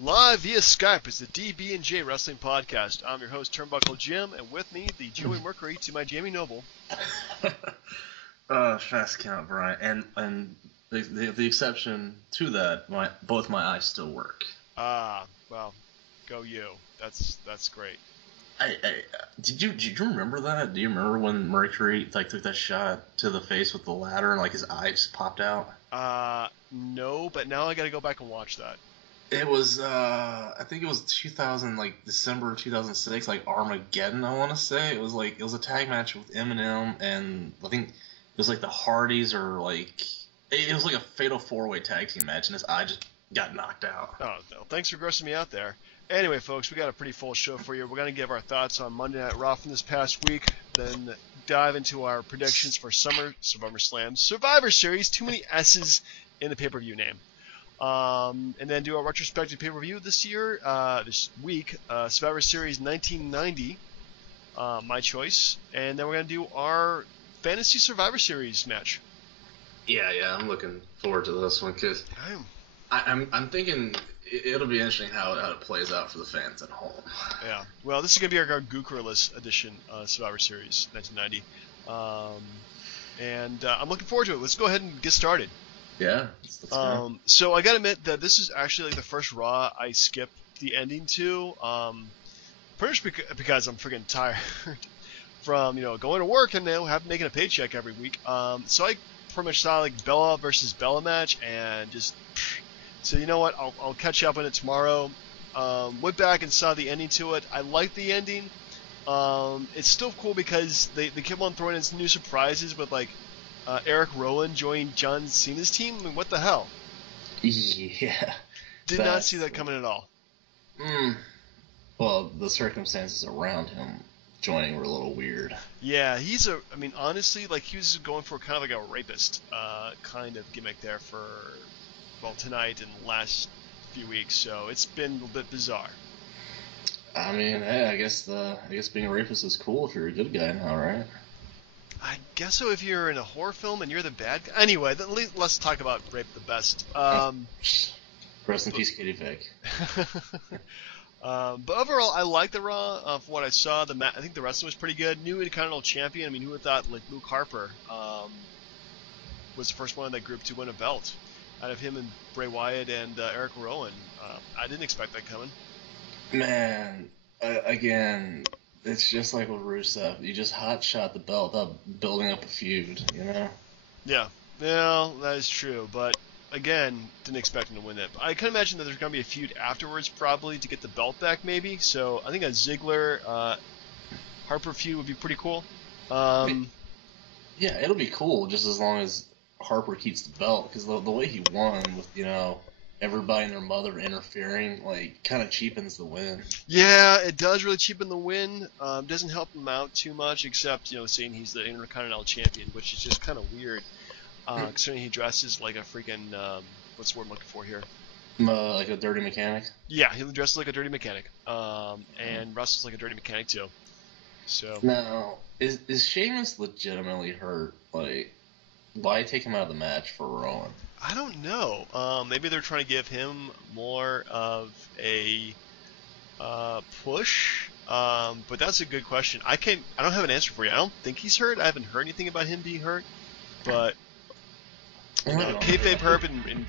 Live via Skype is the DB&J Wrestling Podcast. I'm your host, Turnbuckle Jim, and with me, the Joey Mercury to my Jamie Noble. Fast count, Brian, and the exception to that, both my eyes still work. Well, go you. That's great. Did you remember that? Do you remember when Mercury took that shot to the face with the ladder and his eye just popped out? No, but now I got to go back and watch that. It was I think it was 2000, December 2006, Armageddon. I want to say it was a tag match with Eminem, and I think it was the Hardys, or it was a fatal 4-way tag team match, and his eye just got knocked out. Oh, no. Thanks for grossing me out there. Anyway, folks, we got a pretty full show for you. We're going to give our thoughts on Monday Night Raw from this past week, then dive into our predictions for SummerSlam Survivor Series. Too many S's in the pay-per-view name. And then do a retrospective pay-per-view this week, Survivor Series 1990, my choice. And then we're going to do our Fantasy Survivor Series match. Yeah, I'm looking forward to this one, because I'm thinking it'll be interesting how it plays out for the fans at home. Yeah, well, this is going to be our Gookerless edition Survivor Series 1990. And I'm looking forward to it. Let's go ahead and get started. Yeah. So I gotta admit that this is actually the first Raw I skipped the ending to. Pretty much because I'm freaking tired from going to work and making a paycheck every week. So I pretty much saw Bella versus Bella match and just so you know what, I'll catch up on it tomorrow. Went back and saw the ending to it. I liked the ending. It's still cool because they kept on throwing in some new surprises with Eric Rowan joined John Cena's team. I mean, what the hell? Yeah. Did not see that coming at all. Well, the circumstances around him joining were a little weird. Yeah, honestly, he was going for kind of a rapist kind of gimmick there for, tonight and the last few weeks. So it's been a little bit bizarre. I mean, hey, I guess being a rapist is cool if you're a good guy now, right? I guess so if you're in a horror film and you're the bad guy. Anyway, let's talk about Rape the Best. Rest in peace, Katie Vick. But overall, I like the Raw. From what I saw, I think the wrestling was pretty good. New Intercontinental Champion. I mean, who would have thought Luke Harper was the first one in that group to win a belt out of him and Bray Wyatt and Eric Rowan. I didn't expect that coming. Man, again, it's just like with Rusev. You just hotshot the belt up, building up a feud, Yeah, well, that is true. But again, didn't expect him to win it. I can imagine that there's going to be a feud afterwards, probably to get the belt back, maybe. So I think a Ziggler Harper feud would be pretty cool. Yeah, it'll be cool just as long as Harper keeps the belt, because the way he won with everybody and their mother interfering, kind of cheapens the win. Yeah, it does really cheapen the win. Doesn't help him out too much, except saying he's the Intercontinental Champion, which is just kind of weird. Considering he dresses like a freaking what's the word I'm looking for here? Like a dirty mechanic. Yeah, he dresses like a dirty mechanic, and wrestles like a dirty mechanic too. So now, is Sheamus legitimately hurt? Why take him out of the match for Rowan? I don't know. Maybe they're trying to give him more of a push. But that's a good question. I don't have an answer for you. I don't think he's hurt. I haven't heard anything about him being hurt. But kayfabe hurt and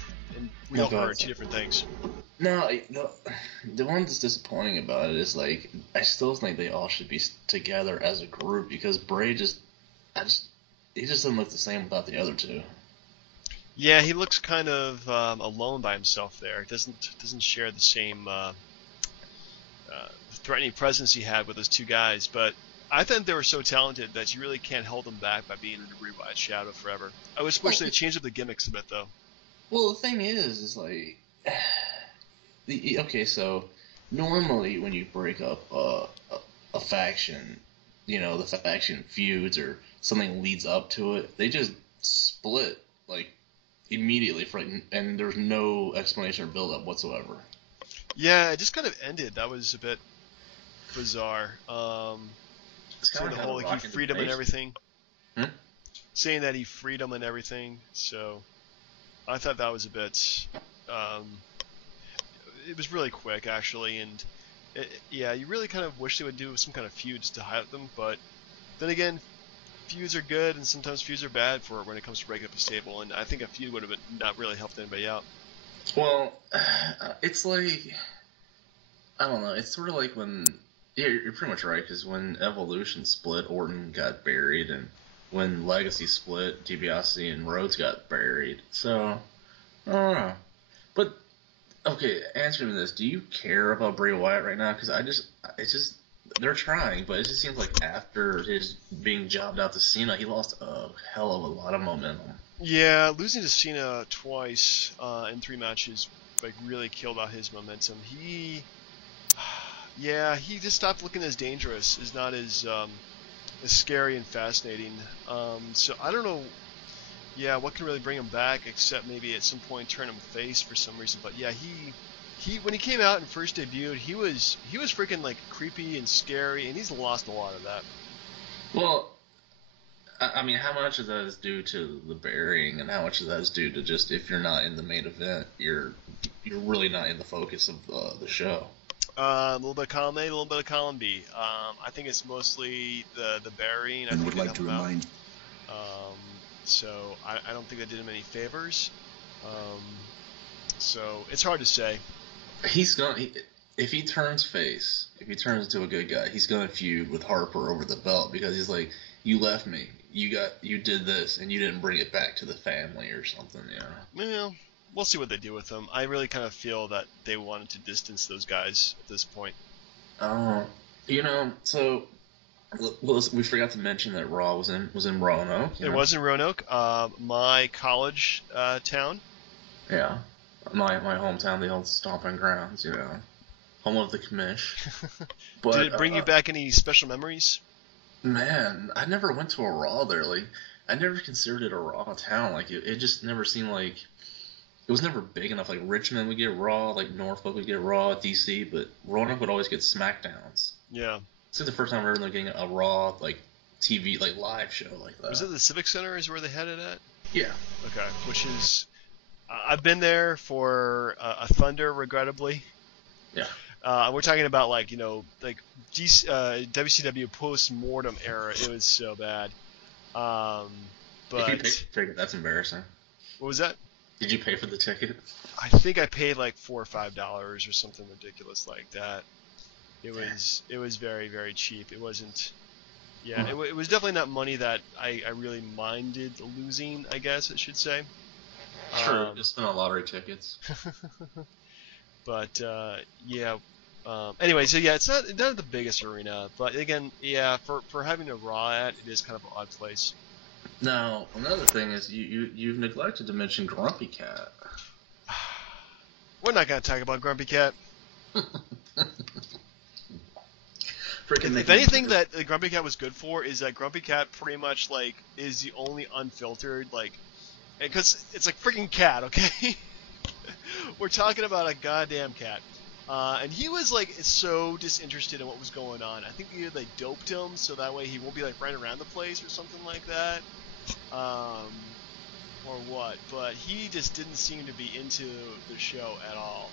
real hurt are two different things. No, the one that's disappointing about it is I still think they all should be together as a group, because Bray he just doesn't look the same without the other two. Yeah, he looks kind of alone by himself there. Doesn't share the same threatening presence he had with those two guys. But I think they were so talented that you really can't hold them back by being in a Bray Wyatt shadow forever. I wish they changed up the gimmicks a bit, though. Well, the thing is okay, so normally when you break up a faction, the faction feuds or something leads up to it, they just split immediately, and there's no explanation or build up whatsoever. Yeah, it just kind of ended. That was a bit bizarre. Sort of the whole he freed him and everything. Saying that he freed him and everything. So I thought that was a bit it was really quick actually, and yeah, you really kind of wish they would do some kind of feuds to highlight them, but then again, feuds are good and sometimes feuds are bad for when it comes to breaking up a stable, and I think a feud would have not really helped anybody out. Well, it's like I don't know. It's sort of like when you're pretty much right because when Evolution split, Orton got buried, and when Legacy split, DiBiase and Rhodes got buried. So I don't know. But okay, answer me this: do you care about Bray Wyatt right now? Because it's just they're trying, but it just seems like after his being jobbed out to Cena, he lost a hell of a lot of momentum. Yeah, losing to Cena twice in 3 matches like really killed out his momentum. Yeah, he just stopped looking as dangerous. Is not as scary and fascinating. So I don't know. Yeah, what can really bring him back except maybe at some point turn him face for some reason. But yeah, he when he came out and first debuted, he was freaking like creepy and scary, and he's lost a lot of that. Well, I mean, how much of that is due to the burying, and how much of that is due to just if you're not in the main event, you're really not in the focus of the show. A little bit of column A, a little bit of column B. I think it's mostly the burying. I And think would they like helped to him out. remind. So I don't think that did him any favors. Um, so it's hard to say. He's gonna if he turns face, if he turns into a good guy, he's gonna feud with Harper over the belt because he's like, you left me, you did this, and you didn't bring it back to the family or something, Well, we'll see what they do with them. I really kind of feel that they wanted to distance those guys at this point. So we forgot to mention that Raw was in Roanoke. It was in Roanoke, my college town. Yeah, my hometown, the old stomping grounds, home of the commish. But Did it bring you back any special memories? Man, I never went to a Raw there. Like, I never considered it a Raw town. Like, it just never seemed like it was never big enough. Like Richmond would get Raw, like Norfolk would get Raw, DC, but Roanoke would always get SmackDowns. Yeah. This is the first time I heard them getting a Raw like TV like live show like that. Was it the Civic Center? Is where they had it at? Yeah. Okay. Which is, I've been there for a Thunder, regrettably. Yeah. We're talking about like WCW post-mortem era. It was so bad. But if you paid for the ticket, that's embarrassing. What was that? Did you pay for the ticket? I think I paid like $4 or $5 or something ridiculous like that. It was very, very cheap. It wasn't. Yeah, it was definitely not money that I really minded losing, I guess I should say. True, just on lottery tickets. But yeah. Anyway, so yeah, it's not the biggest arena, but again, yeah, for having a Raw at, it is kind of an odd place. Now, another thing is you've neglected to mention Grumpy Cat. We're not gonna talk about Grumpy Cat. If anything that the Grumpy Cat was good for is that Grumpy Cat pretty much like is the only unfiltered like, because it's like freaking cat, okay? We're talking about a goddamn cat, and he was like so disinterested in what was going on. I think either they doped him so that way he won't be like running around the place or something like that, or what. But he just didn't seem to be into the show at all.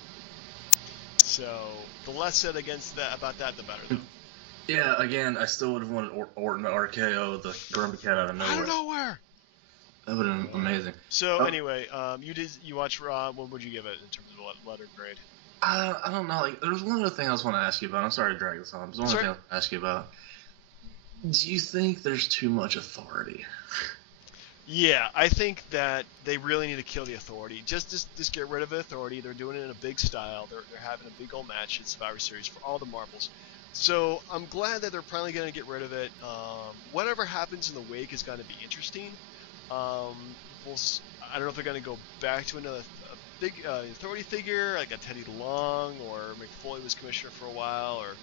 So the less said about that, the better. Though. Yeah, again, I still would have wanted Orton to RKO the Grumpy Cat out of nowhere. Out of nowhere! That would have been amazing. So anyway, you watched Raw. What would you give it in terms of letter grade? I don't know. Like, there's one other thing I just want to ask you about. I'm sorry to drag this on. There's one other thing I want to ask you about. Do you think there's too much authority? Yeah, I think that they really need to kill the authority. Just get rid of the authority. They're doing it in a big style. They're having a big old match at Survivor Series for all the marbles. So I'm glad that they're probably going to get rid of it. Whatever happens in the wake is going to be interesting. I don't know if they're going to go back to another big authority figure, like a Teddy Long, or McFoley was commissioner for a while, or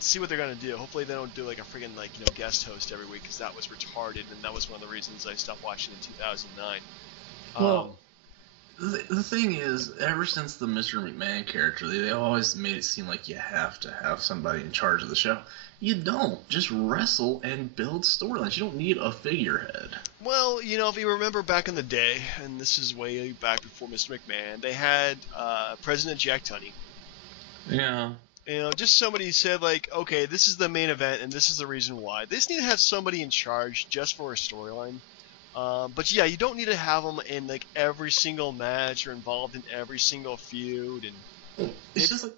see what they're going to do. Hopefully they don't do like a friggin' guest host every week, because that was retarded, and that was one of the reasons I stopped watching in 2009. Well, the thing is, ever since the Mr. McMahon character, they always made it seem like you have to have somebody in charge of the show. You don't. Just wrestle and build storylines. You don't need a figurehead. Well, if you remember back in the day, and this is way back before Mr. McMahon, they had President Jack Tunney. Yeah. Just somebody said, like, okay, this is the main event, and this is the reason why. They just need to have somebody in charge just for a storyline. But yeah, you don't need to have them in like every single match or involved in every single feud. And it's just like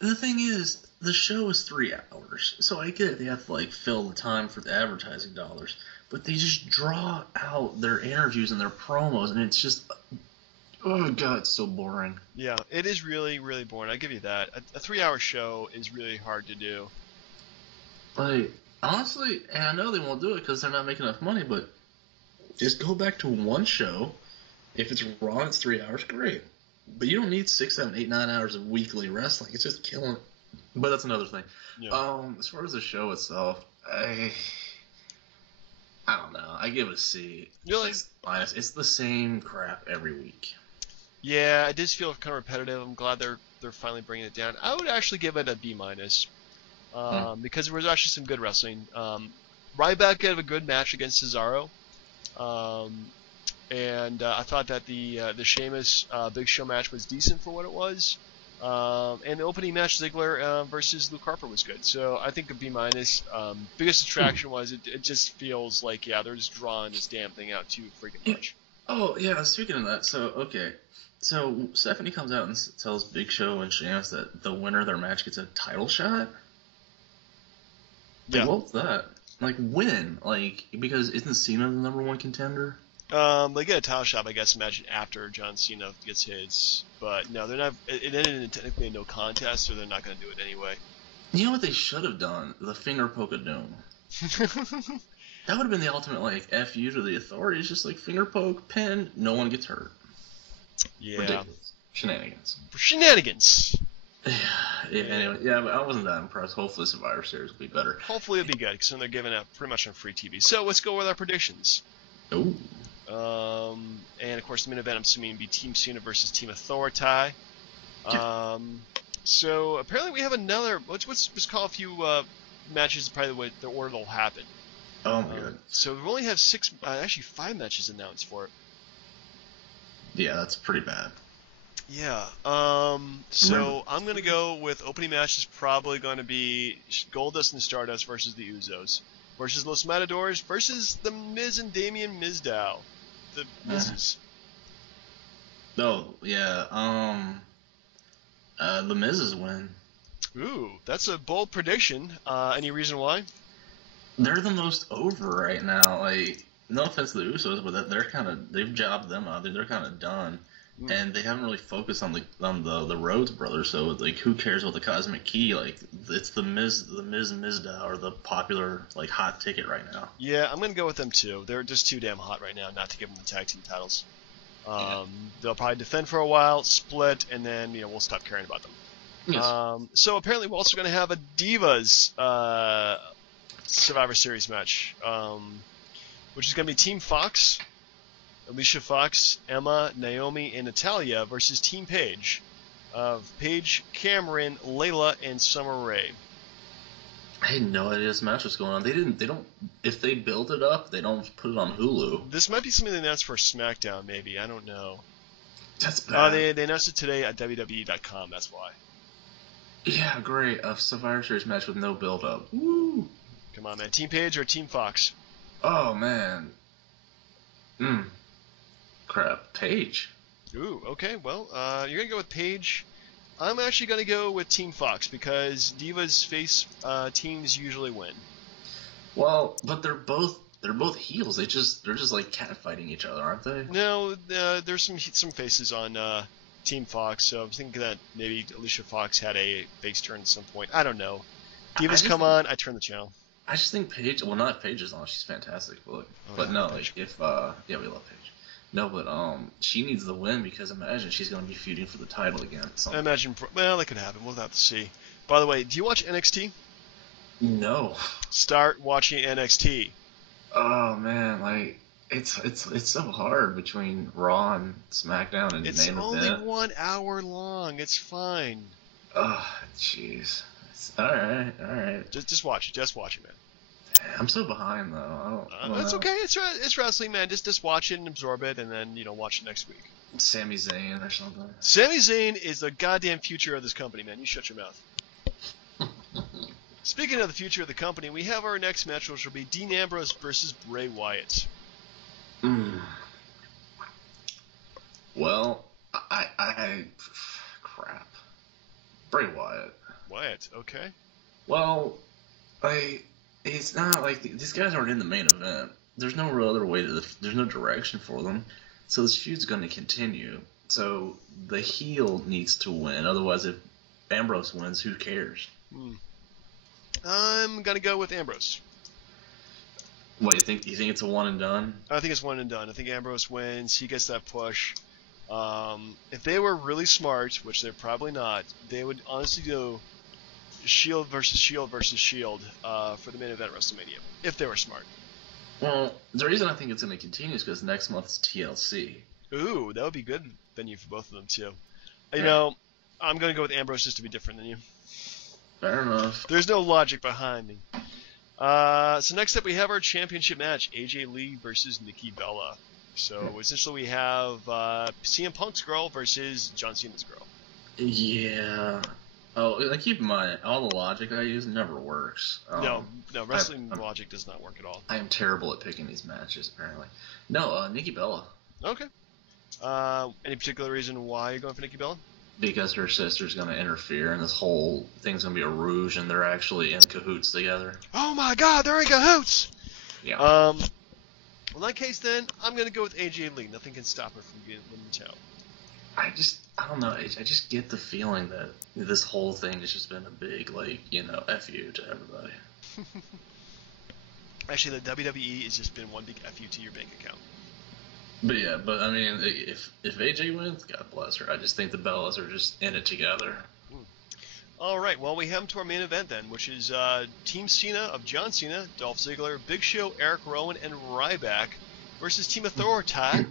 the thing is, the show is 3 hours, so I get it. They have to like fill the time for the advertising dollars, but they just draw out their interviews and their promos, and it's just, oh god, it's so boring. Yeah, it is really, really boring. I give you that. A 3-hour show is really hard to do. Like honestly, and I know they won't do it because they're not making enough money, but just go back to one show. If it's Raw and it's 3 hours, great. But you don't need 6, 7, 8, 9 hours of weekly wrestling. It's just killing it. But that's another thing. Yeah. As far as the show itself, I don't know. I give it a C. Really? Minus. It's the same crap every week. Yeah, it does feel kind of repetitive. I'm glad they're finally bringing it down. I would actually give it a B minus, because there was actually some good wrestling. Ryback had a good match against Cesaro. And I thought that the Sheamus Big Show match was decent for what it was. And the opening match, Ziggler versus Luke Harper, was good. So I think a B minus. Biggest attraction was it just feels like, they're just drawing this damn thing out too freaking much. Oh, yeah, speaking of that, so Stephanie comes out and tells Big Show and Sheamus that the winner of their match gets a title shot? Yeah. What was that? Like, when? Like, because isn't Cena the #1 contender? They get a title shot, I guess, imagine after John Cena gets his. But no, they're not. It ended in technically a no contest, so they're not going to do it anyway. You know what they should have done? The finger poke of doom. That would have been the ultimate, like, F you to the authorities. Just like finger poke, pin, no one gets hurt. Yeah. Ridiculous. Shenanigans. Shenanigans. Anyway, but I wasn't that impressed. Hopefully Survivor Series will be better. Hopefully it'll be good, because then they're giving it pretty much on free TV. So let's go with our predictions. Ooh. And of course the main event, I'm assuming, will be Team Cena versus Team Authority. So apparently we have another. Let's call a few matches. Probably the order they'll happen. Oh my god. So we only have 5 matches announced for it. Yeah, that's pretty bad. Yeah. So I'm gonna go with opening match is probably going to be Goldust and Stardust versus the Usos versus Los Matadors versus the Miz and Damien Mizdow. The Miz's. Oh yeah. The Miz's win. Ooh, that's a bold prediction. Any reason why? They're the most over right now. Like, no offense to the Usos, but they've jobbed them out. They're kind of done. And they haven't really focused on the Rhodes brothers, so like who cares about the Cosmic Key? Like it's the Miz Mizdow are the popular like hot ticket right now. Yeah, I'm gonna go with them too. They're just too damn hot right now not to give them the tag team titles. They'll probably defend for a while, split, and then we'll stop caring about them. Yes. So apparently we're also gonna have a Divas Survivor Series match, which is gonna be Team Fox. Alicia Fox, Emma, Naomi, and Natalya versus Team Paige of Paige, Cameron, Layla, and Summer Rae. I had no idea this match was going on. They don't. If they build it up, they don't put it on Hulu. This might be something they announced for SmackDown, maybe. I don't know. That's bad. They announced it today at WWE.com. That's why. Yeah, great. A Survivor Series match with no build up. Woo! Come on, man. Team Paige or Team Fox? Oh man. Crap. Paige. Ooh, okay. Well, you're going to go with Paige. I'm actually going to go with Team Fox because Divas face teams usually win. Well, but they're both heels. They're just like catfighting each other, aren't they? No, there's some faces on Team Fox, so I'm thinking that maybe Alicia Fox had a face turn at some point. I don't know. Divas come on, I turn the channel. I just think Paige. Well, not Paige is on. She's fantastic. But no, like if we love Paige. No, but she needs the win because imagine she's going to be feuding for the title again. I imagine. Well, that could happen. We'll have to see. By the way, do you watch NXT? No. Start watching NXT. Oh man, like It's so hard between Raw and SmackDown and It's main only event. 1 hour long. It's fine. Oh, jeez. All right, all right. Just watch it. Just watch it, man. I'm so behind though. I don't It's know. okay. It's wrestling, man. Just watch it and absorb it, and then watch it next week. Sami Zayn or something. Sami Zayn is the goddamn future of this company, man. You shut your mouth. Speaking of the future of the company, we have our next match, which will be Dean Ambrose versus Bray Wyatt. Mm. Well, crap. Bray Wyatt. Wyatt, okay. Well, it's not like these guys aren't in the main event. There's no real other way there's no direction for them. So this feud's going to continue. So the heel needs to win. Otherwise, if Ambrose wins, who cares? I'm gonna go with Ambrose. What you think? You think it's a one and done? I think it's one and done. I think Ambrose wins. He gets that push. If they were really smart, which they're probably not, they would honestly do Shield versus Shield versus Shield for the main event at WrestleMania. If they were smart. Well, the reason I think it's going to continue is because next month is TLC. Ooh, that would be good venue for both of them too. You Yeah. know, I'm gonna go with Ambrose just to be different than you. Fair enough. There's no logic behind me. So next up we have our championship match, AJ Lee versus Nikki Bella. So essentially we have CM Punk's girl versus John Cena's girl. Yeah. Oh, and keep in mind, all the logic I use never works. No, wrestling logic does not work at all. I am terrible at picking these matches, apparently. No, Nikki Bella. Okay. Any particular reason why you're going for Nikki Bella? Because her sister's going to interfere, and this whole thing's going to be a rouge, and they're actually in cahoots together. Oh my God, they're in cahoots! Yeah. Well, in that case, then I'm going to go with AJ Lee. Nothing can stop her from winning the title. I don't know. I just get the feeling that this whole thing has just been a big, F you to everybody. Actually, the WWE has just been one big F you to your bank account. But yeah, I mean, if AJ wins, God bless her. I just think the Bellas are just in it together. All right, well, we have them to our main event then, which is Team Cena of John Cena, Dolph Ziggler, Big Show, Eric Rowan, and Ryback versus Team Authority,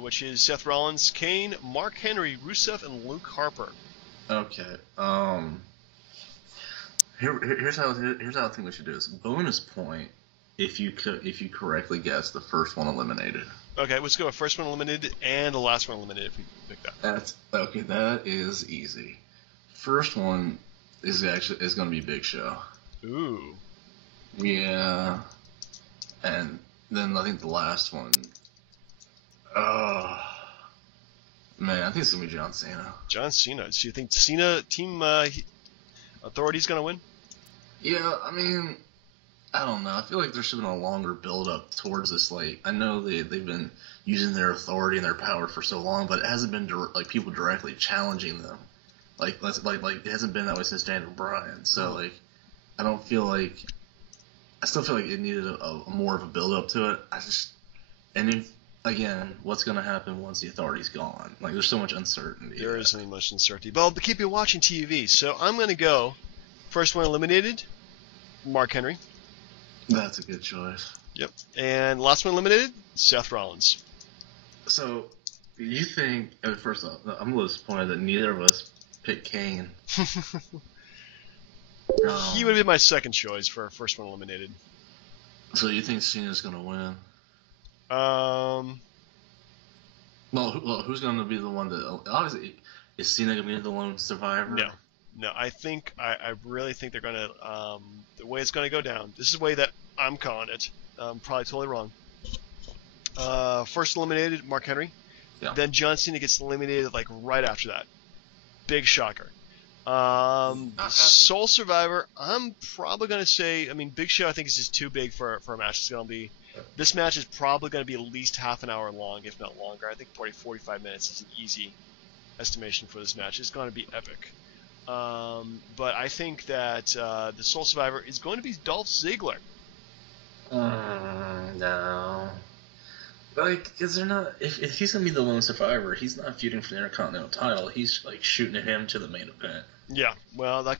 which is Seth Rollins, Kane, Mark Henry, Rusev, and Luke Harper. Okay. Here's how I think we should do this. Bonus point if you correctly guess the first one eliminated. Okay, let's go with first one eliminated and the last one eliminated if we pick that. That's okay. That is easy. First one is going to be Big Show. Ooh. Yeah. And then I think the last one. Man, I think it's gonna be John Cena. John Cena. So you think Cena Team Authority's gonna win? Yeah, I mean, I don't know. I feel like there should have been a longer build up towards this. Like, I know they've been using their authority and their power for so long, but it hasn't been people directly challenging them. Like it hasn't been that way since Daniel Bryan. So I still feel like it needed a more of a build up to it. Again, what's going to happen once the authority's gone? Like, there's so much uncertainty. There isn't much uncertainty. But I'll keep you watching TV. So I'm going to go first one eliminated, Mark Henry. That's a good choice. Yep. And last one eliminated, Seth Rollins. So, you think, first off, I'm a little disappointed that neither of us picked Kane. He would have been my second choice for first one eliminated. So you think Cena's going to win? Well, who's going to be the one that... Obviously, is Cena going to be the lone survivor? No. I really think they're going to... the way it's going to go down, this is the way that I'm calling it. I'm probably totally wrong. First eliminated, Mark Henry. Yeah. Then John Cena gets eliminated right after that. Big shocker. Sole Survivor, I'm probably going to say... I mean, Big Show I think is just too big for a match. It's going to be... This match is probably going to be at least half an hour long, if not longer. I think probably 45 minutes is an easy estimation for this match. It's going to be epic. But I think that the Sole Survivor is going to be Dolph Ziggler. No. Because they're not... If he's going to be the lone survivor, he's not feuding for the Intercontinental title. He's, shooting at him to the main event. Yeah, well,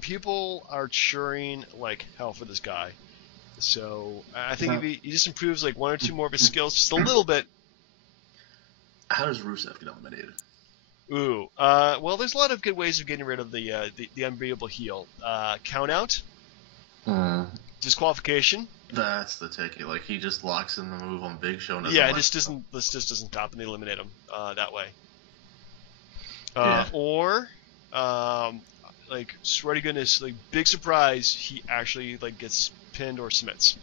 people are cheering like hell for this guy. So I think Now, if he just improves like one or two more of his skills just a little bit. how does Rusev get eliminated? Ooh, well, there's a lot of good ways of getting rid of the unbeatable heel. Count out, disqualification. That's the ticket. Like, he just locks in the move on Big Show. And Yeah, it just doesn't. This just doesn't stop, and they eliminate him that way. Yeah. Or, like, swear to goodness, like big surprise, he actually like gets pinned or submits.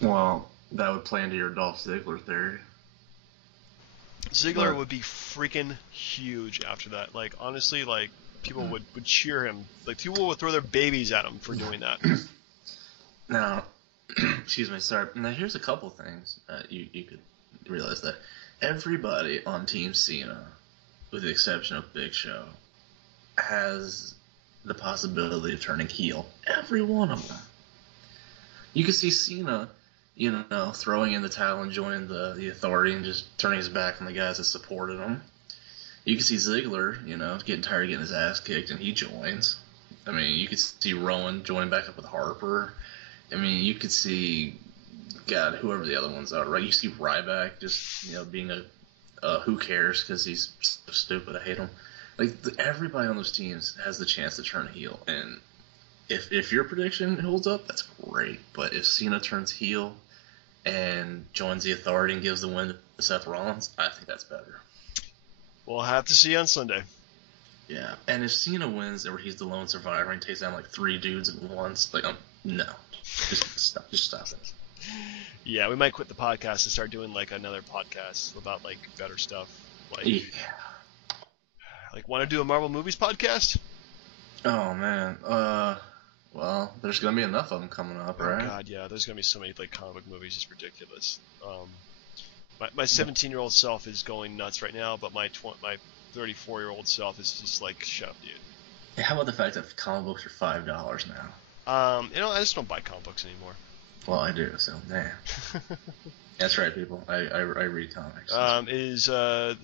Well, that would play into your Dolph Ziggler theory. Ziggler But- would be freaking huge after that. Like, honestly, like people would cheer him. Like, people would throw their babies at him for doing that. Now, excuse me, sorry. Now, here's a couple things you could realize that everybody on Team Cena, with the exception of Big Show, has the possibility of turning heel. Every one of them. You could see Cena, throwing in the towel and joining the Authority and just turning his back on the guys that supported him. You could see Ziggler, getting tired of getting his ass kicked, and he joins. I mean, you could see Rowan joining back up with Harper. I mean, you could see, God, whoever the other ones are, right? You see Ryback just, being a who cares because he's so stupid. I hate him. Like, everybody on those teams has the chance to turn heel. And if your prediction holds up, that's great. But if Cena turns heel and joins the Authority and gives the win to Seth Rollins, I think that's better. We'll have to see on Sunday. Yeah. And if Cena wins or he's the lone survivor and takes down like 3 dudes at once, like, no. Just stop it. Yeah, we might quit the podcast and start doing like another podcast about like better stuff. Like, Yeah. like want to do a Marvel movies podcast? Oh man. Well, there's gonna be enough of them coming up, right? Oh god, yeah. There's gonna be so many like comic book movies, it's ridiculous. My 17-year-old self is going nuts right now, but my 34-year-old self is just like, shut up, dude. Hey, how about the fact that comic books are $5 now? I just don't buy comic books anymore. Well, I do, so man. That's right, people. I read comics. Is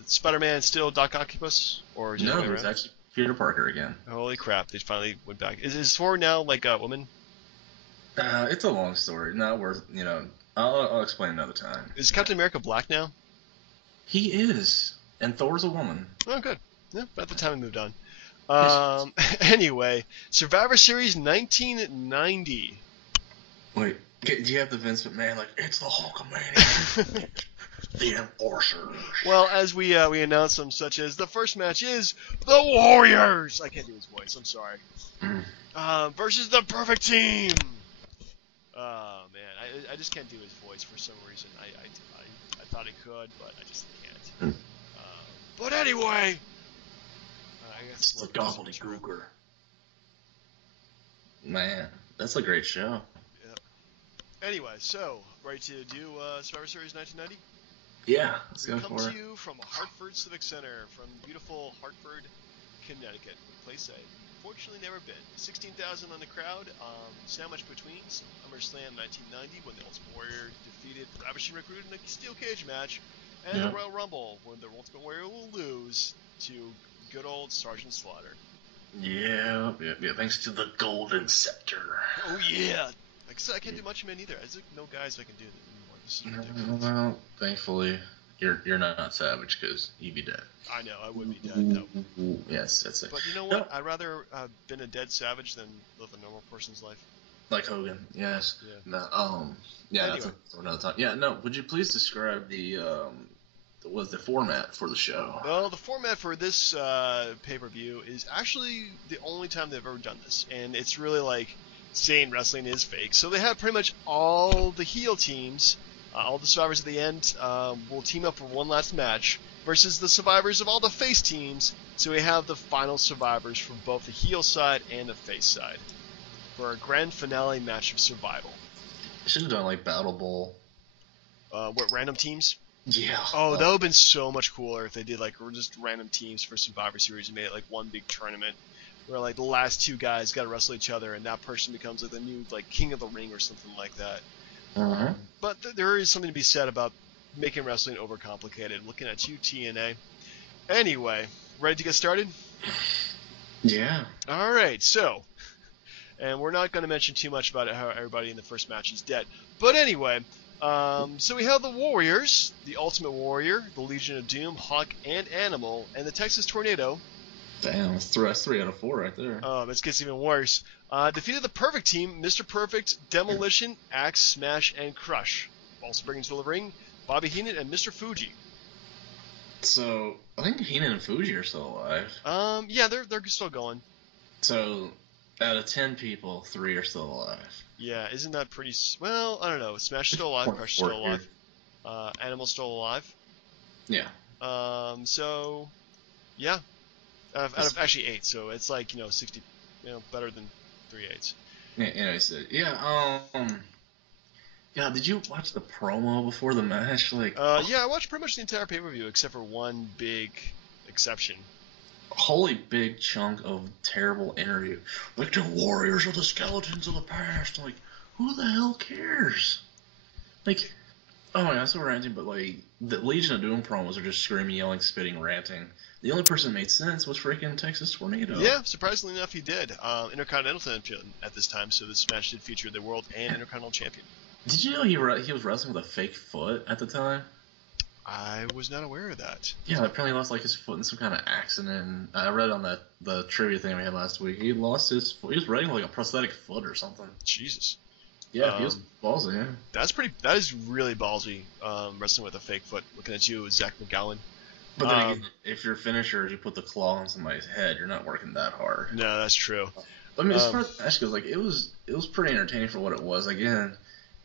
Spider-Man still Doc Octopus, or is it the No, way it's around? actually Peter Parker again. Holy crap! They finally went back. Is Thor now like a woman? It's a long story. Not worth. I'll explain another time. Is Captain America black now? He is, and Thor's a woman. Oh, good. Yeah, about the time we moved on. Anyway, Survivor Series 1990. Wait, do you have the Vince McMahon like it's the Hulkamania, the Enforcers? Well, as we announced them, such as the first match is the Warriors. I can't do his voice. I'm sorry. Versus the Perfect Team. Oh man, I just can't do his voice for some reason. I thought I could, but I just can't. But anyway, I guess It's the gobbledygooker. Man, that's a great show. Anyway, so ready to do Survivor Series 1990? Yeah, let's We go come for to it. you from Hartford Civic Center, from beautiful Hartford, Connecticut. Place I've fortunately never been. 16,000 on the crowd, sandwiched between SummerSlam 1990 when the Ultimate Warrior defeated Ravishing Recruit in a steel cage match, and the Royal Rumble when the Ultimate Warrior will lose to good old Sergeant Slaughter. Yeah. Thanks to the Golden Scepter. Oh yeah! Like I said, I can't do much of it either. There's like no guys that can do it anymore. This is ridiculous. Well, thankfully, you're not Savage because you'd be dead. I know, I would be dead though. Yes, that's it. But you know what? I'd rather have been a dead savage than live a normal person's life. Like Hogan, yes. Yeah. No, yeah, Anyway. that's for another time. Yeah, no. Would you please describe the format for the show? Well, the format for this pay-per-view is actually the only time they've ever done this, and it's really like saying wrestling is fake. So they have pretty much all the heel teams, all the survivors at the end, will team up for one last match versus the survivors of all the face teams. So we have the final survivors from both the heel side and the face side for a grand finale match of survival. Should have done like Battle Bowl. What, random teams? Yeah. Oh, that would have been so much cooler if they did like just random teams for Survivor Series and made it like one big tournament where like the last 2 guys got to wrestle each other and that person becomes like the new like King of the Ring or something like that. Uh-huh. But there is something to be said about making wrestling overcomplicated. Looking at you, TNA. Anyway, ready to get started? Yeah. All right, so And we're not going to mention too much about it, how everybody in the first match is dead. But anyway, so we have the Warriors, the Ultimate Warrior, the Legion of Doom, Hawk, and Animal, and the Texas Tornado. Damn, that's 3 out of 4 right there. This gets even worse. Defeated the Perfect Team, Mr. Perfect, Demolition, Axe, Smash, and Crush. Also bringing to the ring Bobby Heenan and Mr. Fuji. So, I think Heenan and Fuji are still alive. Yeah, they're still going. So, out of 10 people, 3 are still alive. Yeah, isn't that pretty... Well, I don't know. Smash is still alive, Crush is still alive. Animal's still alive. Yeah. So, yeah. Out of actually 8, so it's like, 60, better than 3 8s. Yeah, yeah, did you watch the promo before the match? Yeah, I watched pretty much the entire pay-per-view except for one big exception. Holy big chunk of terrible interview. Like, the Warriors are the skeletons of the past. Like, who the hell cares? Like, oh my god, that's so ranting, but like, the Legion of Doom promos are just screaming, yelling, spitting, ranting. The only person that made sense was freaking Texas Tornado. Yeah, surprisingly enough, he did. Intercontinental champion at this time, so this match did feature the World and Intercontinental champion. Did you know he was wrestling with a fake foot at the time? I was not aware of that. Yeah, apparently he lost like his foot in some kind of accident. I read on the trivia thing we had last week. He lost his foot. He was riding like a prosthetic foot or something. Jesus. Yeah, he was ballsy. Yeah. That is really ballsy. Wrestling with a fake foot. Looking at you, Zach McGowan. But then again, if your finisher is you put the claw on somebody's head, you're not working that hard. No, that's true. I mean, as far as the match goes, like it was pretty entertaining for what it was. Again,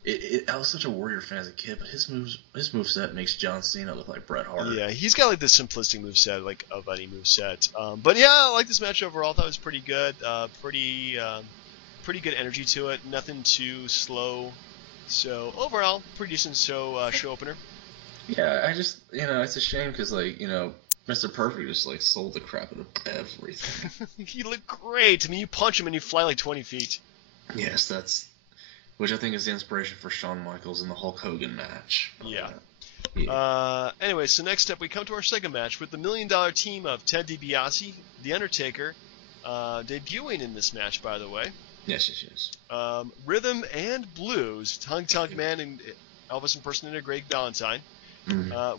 I was such a Warrior fan as a kid, but his moveset makes John Cena look like Bret Hart. Yeah, he's got like this simplistic moveset, like of any moveset. But yeah, I like this match overall. I thought it was pretty good. Pretty good energy to it. Nothing too slow. So overall, pretty decent show opener. Yeah, I just it's a shame because Mr. Perfect just like sold the crap out of everything. He looked great. I mean, you punch him and you fly like 20 feet. Yes, which I think is the inspiration for Shawn Michaels in the Hulk Hogan match. Yeah. Yeah. Anyway, so next up we come to our second match with the $1 Million team of Ted DiBiase, The Undertaker, debuting in this match, by the way. Yes. Rhythm and Blues, Tongue Man and Elvis impersonator Greg Valentine,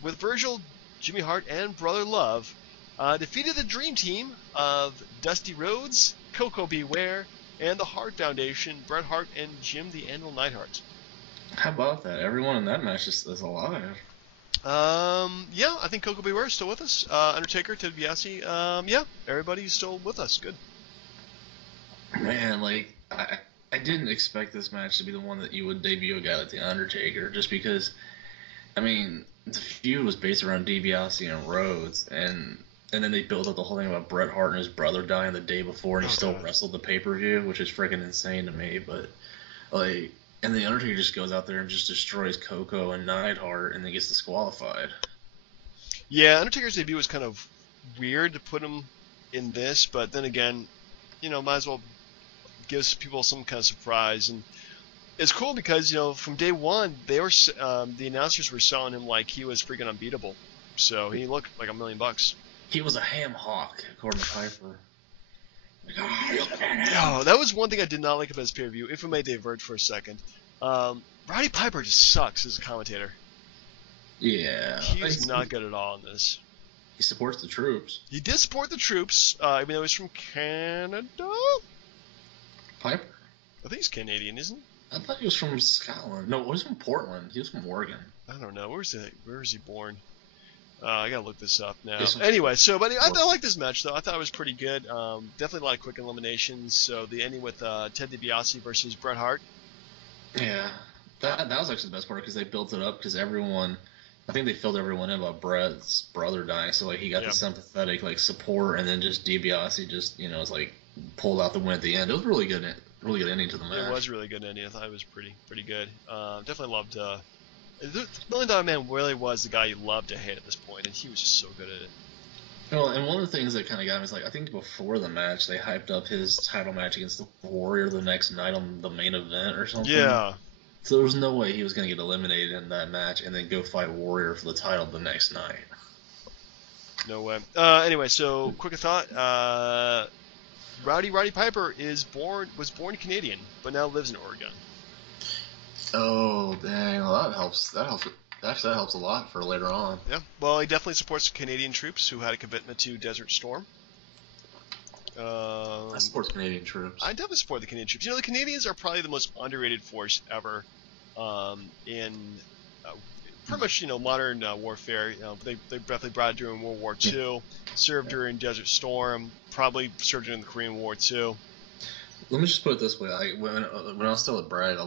with Virgil, Jimmy Hart, and Brother Love, defeated the Dream Team of Dusty Rhodes, Coco Beware, and the Hart Foundation, Bret Hart and Jim the Anvil Neidhart. How about that? Everyone in that match is alive. Yeah, I think Coco Beware is still with us. Undertaker, Ted DiBiase, yeah, everybody's still with us. Good. Man, like, I didn't expect this match to be the one that you would debut a guy like The Undertaker, just because, I mean, the feud was based around DiBiase and Rhodes, and then they built up the whole thing about Bret Hart and his brother dying the day before, and he still wrestled the pay-per-view, which is freaking insane to me, but, like, and The Undertaker just goes out there and just destroys Coco and Neidhart, and then gets disqualified. Yeah, Undertaker's debut was kind of weird to put him in this, but then again, might as well gives people some kind of surprise, and it's cool because from day one they were the announcers were selling him like he was freaking unbeatable, so he looked like $1 million. He was a ham hock, according to Piper. Oh, that was one thing I did not like about his pay-per-view. If we may diverge for a second, Roddy Piper just sucks as a commentator. Yeah, he's not good at all in this. He supports the troops. He did support the troops. Even though he's from Canada. Piper? I think he's Canadian, isn't he? I thought he was from Scotland. No, he was from Portland. He was from Oregon. I don't know. Where is he born? I gotta look this up now. Anyway, I like this match though. I thought it was pretty good. Definitely a lot of quick eliminations. So the ending with Ted DiBiase versus Bret Hart. Yeah, that was actually the best part because they built it up because everyone. I think they filled everyone in about Bret's brother dying, so like he got the sympathetic like support, and then just DiBiase just was like pulled out the win at the end. It was really good ending to the match. It was a really good ending. I thought it was pretty good. Definitely loved. The $1 Million Man really was the guy you loved to hate at this point, and he was just so good at it. Well, and one of the things that kind of got me is like I think before the match they hyped up his title match against the Warrior the next night on the main event or something. Yeah. So there was no way he was going to get eliminated in that match and then go fight Warrior for the title the next night. No way. Anyway, so quick thought. Roddy Piper was born Canadian, but now lives in Oregon. Oh dang! Well, that helps. That helps. Actually, that helps a lot for later on. Yeah. Well, he definitely supports Canadian troops who had a commitment to Desert Storm. I support Canadian troops. I definitely support the Canadian troops. You know, the Canadians are probably the most underrated force ever in pretty much, modern warfare. They definitely brought it during World War II, served during Desert Storm, probably served during the Korean War too. Let me just put it this way: when I was still at Bragg, I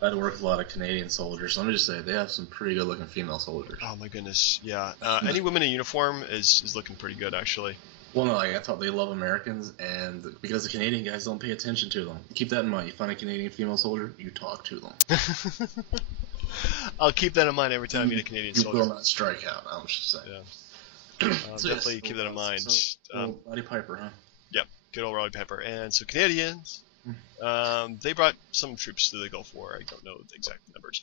had to work with a lot of Canadian soldiers. So let me just say they have some pretty good-looking female soldiers. Oh my goodness, yeah. Any women in uniform is looking pretty good, actually. Well, no, I thought they love Americans, and because the Canadian guys don't pay attention to them. Keep that in mind. You find a Canadian female soldier, you talk to them. I'll keep that in mind every time I meet a Canadian soldier. You will not strike out. I'm just saying. Yeah. Definitely keep that in mind. So Roddy Piper, huh? Yep, good old Roddy Piper. And so Canadians, they brought some troops to the Gulf War. I don't know the exact numbers.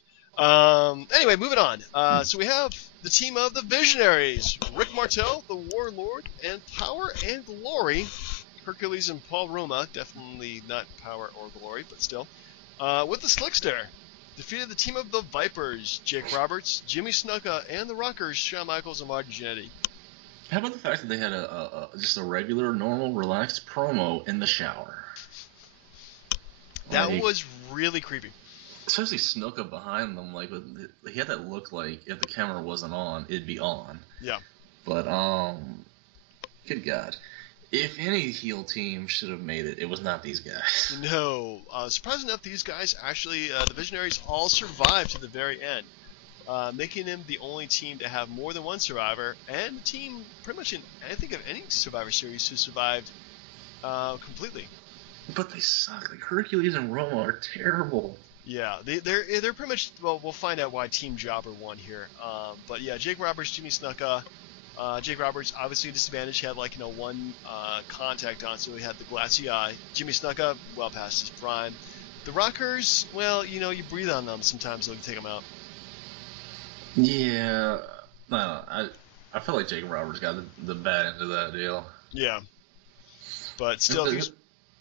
Anyway, moving on. So we have the team of the Visionaries: Rick Martel, the Warlord, and Power and Glory. Hercules and Paul Roma, definitely not Power or Glory, but still. With the Slickster, defeated the team of the Vipers: Jake Roberts, Jimmy Snuka, and the Rockers: Shawn Michaels and Marty Jannetty. How about the fact that they had just a regular, normal, relaxed promo in the shower? That was really creepy. Especially Snuka behind them, he had that look like if the camera wasn't on, it'd be on. Yeah. But good God, if any heel team should have made it, it was not these guys. No, surprising enough, these guys actually, the Visionaries, all survived to the very end, making them the only team to have more than one survivor, and the team pretty much in I think of any Survivor Series who survived completely. But they suck. Like Hercules and Roma are terrible. Yeah, they're pretty much. Well, we'll find out why Team Jobber won here. But yeah, Jake Roberts, Jimmy Snuka. Jake Roberts obviously a disadvantage. He had one contact on, so he had the glassy eye. Jimmy Snuka, well past his prime. The Rockers, well, you breathe on them sometimes, they'll take them out. Yeah, no, I feel like Jake Roberts got the bad end of that deal. Yeah, but still,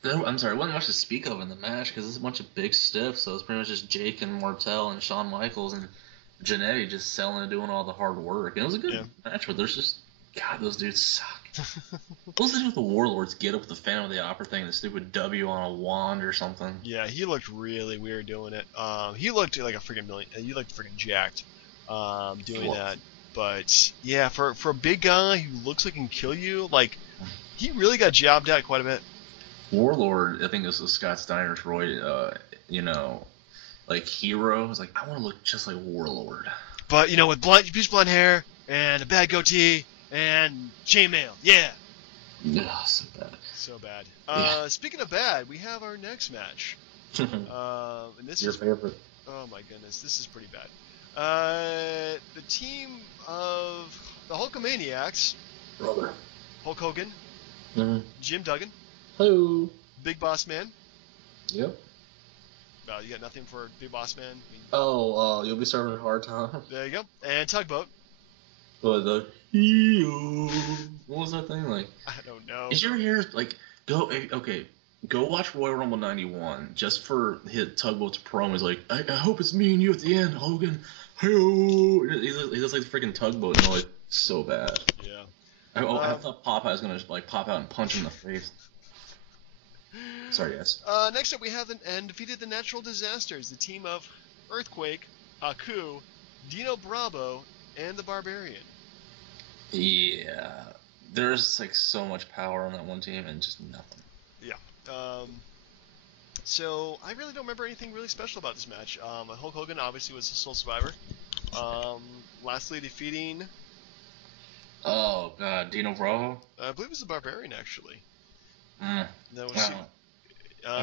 I'm sorry, wasn't much to speak of in the match because it's a bunch of big stiffs. So it's pretty much just Jake and Martel and Shawn Michaels and Jannetty just selling and doing all the hard work. And it was a good match, but there's just those dudes suck. What was the deal with the Warlords get up with the Phantom of the Opera thing, the stupid W on a wand or something? Yeah, he looked really weird doing it. He looked like a freaking million. He looked freaking jacked doing that. But yeah, for a big guy who looks like he can kill you, he really got jobbed out quite a bit. Warlord, I think this was Scott Steiner's hero. I was like, I want to look just like Warlord. But with bleach blonde hair and a bad goatee and chainmail, yeah. Ugh, so bad. So bad. Speaking of bad, we have our next match. And this Your favorite? Oh my goodness, this is pretty bad. The team of the Hulkamaniacs. Brother. Hulk Hogan. Mm-hmm. Jim Duggan. Hello. Big Boss Man. Yep. You got nothing for Big Boss Man? You'll be serving a hard time. There you go. And Tugboat. What was that thing like? I don't know. Did you ever hear go watch Royal Rumble 91 just for hit Tugboat's promo. He's like, I hope it's me and you at the end, Hogan. Hey-oh. He does like the freaking Tugboat noise. So bad. Yeah. I thought Popeye was gonna pop out and punch him in the face. Sorry, yes. Next up, we have defeated the Natural Disasters, the team of Earthquake, Aku, Dino Bravo, and the Barbarian. Yeah, there's so much power on that one team and just nothing. Yeah. So I really don't remember anything really special about this match. Hulk Hogan obviously was the sole survivor. Lastly, defeating. Oh God, Dino Bravo. I believe it was the Barbarian actually. That was.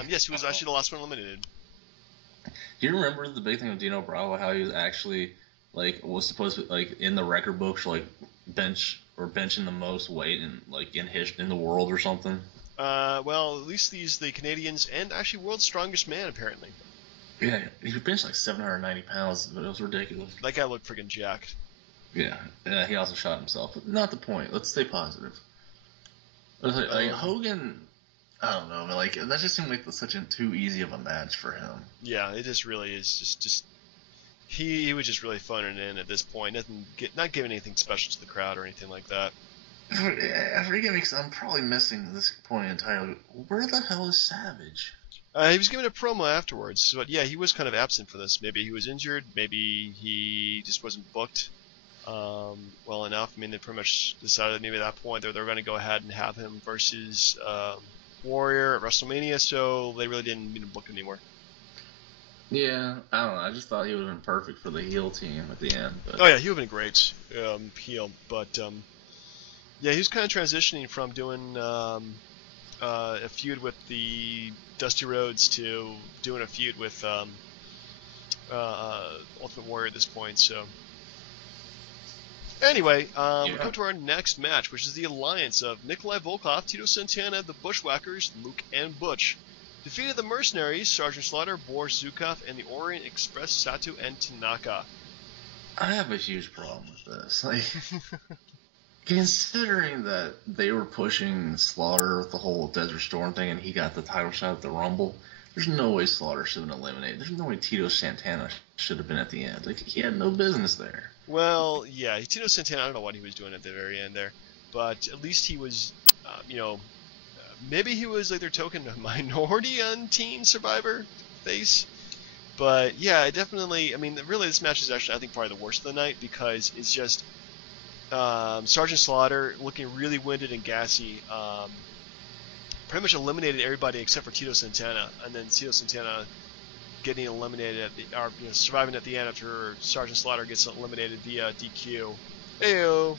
Yes, he was actually the last one eliminated. Do you remember the big thing with Dino Bravo? How he was actually was supposed to in the record books benching the most weight in the world or something. Well, at least the Canadians and actually world's strongest man apparently. Yeah, he benched 790 pounds, but it was ridiculous. That guy looked freaking jacked. Yeah, he also shot himself. But not the point. Let's stay positive. Hogan. I don't know, man. Like that just seemed like such a too easy of a match for him. Yeah, it just really is just he was just really phoning it in at this point. Not giving anything special to the crowd or anything like that. Forgive me, because I'm probably missing this point entirely. Where the hell is Savage? He was giving a promo afterwards, but yeah, he was kind of absent for this. Maybe he was injured. Maybe he just wasn't booked well enough. I mean, they pretty much decided maybe at that point they're going to go ahead and have him versus Warrior at WrestleMania, so they really didn't need to book him anymore. Yeah, I don't know. I just thought he would have been perfect for the heel team at the end. But... Oh yeah, he would have been great heel, but yeah, he was kind of transitioning from doing a feud with the Dusty Rhodes to doing a feud with Ultimate Warrior at this point. So anyway, we come to our next match, which is the alliance of Nikolai Volkov, Tito Santana, the Bushwhackers, Luke and Butch. Defeated the Mercenaries, Sergeant Slaughter, Boris Zukov, and the Orient Express, Sato and Tanaka. I have a huge problem with this. Like, considering that they were pushing Slaughter with the whole Desert Storm thing and he got the title shot at the Rumble, there's no way Slaughter should have been eliminated. There's no way Tito Santana should have been at the end. Like, he had no business there. Well, yeah, Tito Santana, I don't know what he was doing at the very end there, but at least he was, maybe he was like their token minority on Team Survivor face. But yeah, definitely, I mean, really this match is actually, I think, probably the worst of the night because it's just Sergeant Slaughter looking really winded and gassy. Pretty much eliminated everybody except for Tito Santana, and then Tito Santana getting eliminated surviving at the end after Sergeant Slaughter gets eliminated via DQ. Heyo.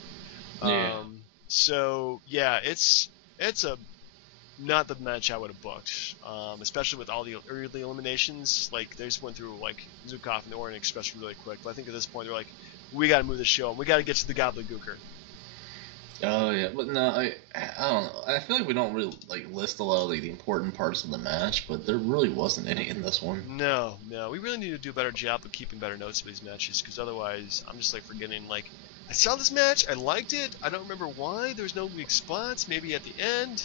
Yeah. So yeah, it's a not the match I would have booked, especially with all the early eliminations. Like they just went through like Zukov and the Orient Express really quick. But I think at this point they're like, we got to move the show and we got to get to the gobbledygooker. Oh yeah, but no, I don't know. I feel like we don't really like list a lot of like the important parts of the match, but there really wasn't any in this one. No, we really need to do a better job of keeping better notes of these matches because otherwise I'm just like forgetting. Like I saw this match, I liked it, I don't remember why. There was no weak spots. Maybe at the end.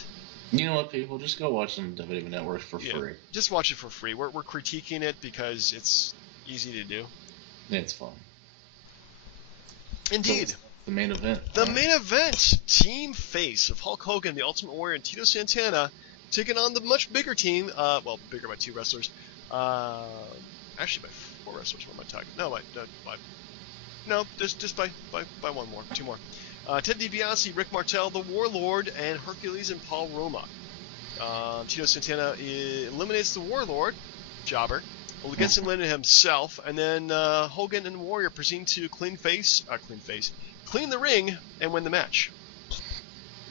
You know what, people? Just go watch some WWE Network for free. Just watch it for free. We're critiquing it because it's easy to do. Yeah, it's fun. Indeed. So, the main event. The main event, Team Face of Hulk Hogan, the Ultimate Warrior, and Tito Santana taking on the much bigger team. Well, bigger by 2 wrestlers. Actually, by 4 wrestlers. What am I talking? No, by no, just by 1 more, 2 more. Ted DiBiase, Rick Martel, the Warlord, and Hercules and Paul Roma. Tito Santana eliminates the Warlord, Jobber. Well, he gets eliminated himself, and then Hogan and Warrior proceed to clean the ring, and win the match.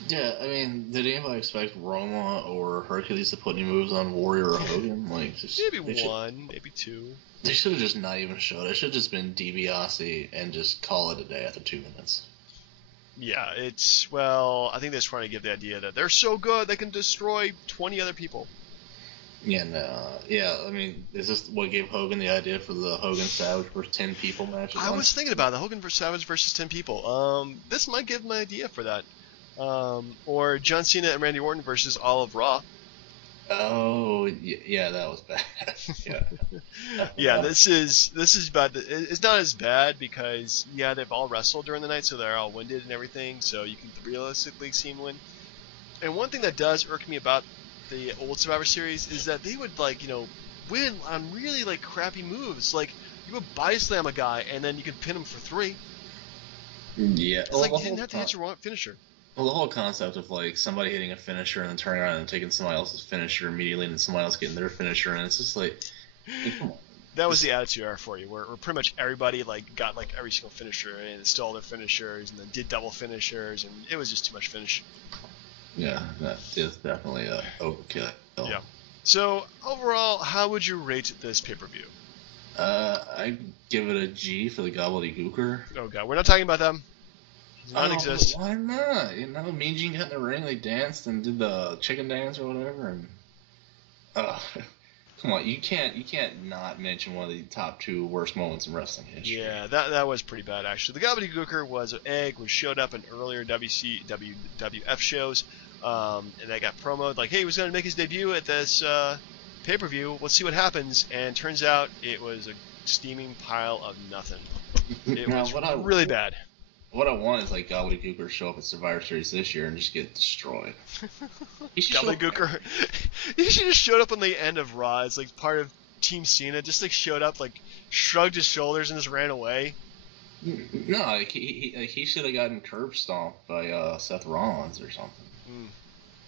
Yeah, I mean, did anybody expect Roma or Hercules to put any moves on Warrior or Hogan? Like, just, maybe 1, maybe 2. They should have just not even showed it. It should have just been DiBiase and just call it a day after 2 minutes. Yeah, I think they're trying to give the idea that they're so good they can destroy 20 other people. Yeah, I mean, is this what gave Hogan the idea for the Hogan Savage versus 10 people match? I was thinking about the Hogan versus Savage versus 10 people. This might give my idea for that. Or John Cena and Randy Orton versus all of Raw. Oh, yeah, that was bad. Yeah. Yeah, this is bad. It's not as bad because they've all wrestled during the night, so they're all winded and everything. So you can realistically see them win. And one thing that does irk me about the old Survivor Series is that they would win on really crappy moves. Like you would body slam a guy and then you could pin him for 3. Yeah, it's like you didn't have to hit your finisher. Well, the whole concept of somebody hitting a finisher and then turning around and taking somebody else's finisher immediately, and then somebody else getting their finisher, and it's just come on. That was the attitude era for you, where pretty much everybody got every single finisher and stole their finishers and then did double finishers, and it was just too much finish. Yeah, that is definitely a overkill. Yeah. So overall, how would you rate this pay-per-view? I give it a G for the gobbledygooker. Oh god, we're not talking about them. They don't exist. Why not? Mean Gene got in the ring, they danced and did the chicken dance or whatever, and come on, you can't not mention one of the top 2 worst moments in wrestling history. Yeah, that was pretty bad actually. The gobbledygooker was an egg, which showed up in earlier WWF shows. And I got promoted like, hey, he was going to make his debut at this pay-per-view. Let's see what happens. And turns out it was a steaming pile of nothing. It Now, was really bad. What I want is like Gobbledygooker to show up at Survivor Series this year and just get destroyed. Gobbledygooker. He should have showed up on the end of Raw as like part of Team Cena. Just like showed up, like shrugged his shoulders and just ran away. No, like, he should have gotten curb stomped by Seth Rollins or something.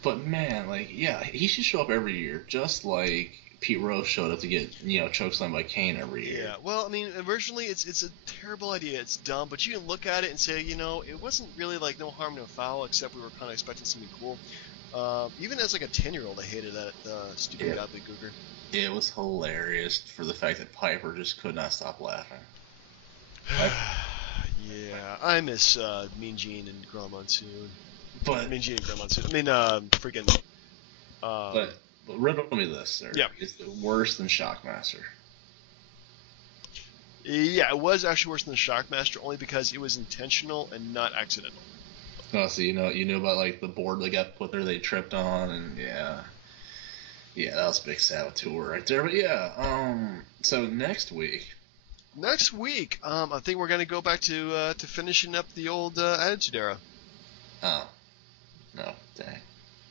But man, like, yeah, he should show up every year, just like Pete Rose showed up to get, chokeslammed by Kane every year. Yeah, well, I mean, originally it's a terrible idea. It's dumb, but you can look at it and say, it wasn't really like no harm, no foul, except we were kind of expecting something cool. Even as like a 10-year-old, I hated that stupid Gobbledygooker. It was hilarious for the fact that Piper just could not stop laughing. Yeah, I miss Mean Gene and Grand Monsoon. But Mean Gene and Grand Monsoon. I mean, freaking. But riddle me this, sir. Yeah. Is it worse than Shockmaster? Yeah, it was actually worse than the Shockmaster, only because it was intentional and not accidental. Oh, so you knew about like the board they got put there, they tripped on, and yeah, that was a big saboteur right there. But yeah, so next week, I think we're gonna go back to finishing up the old Attitude Era. Oh, no, dang.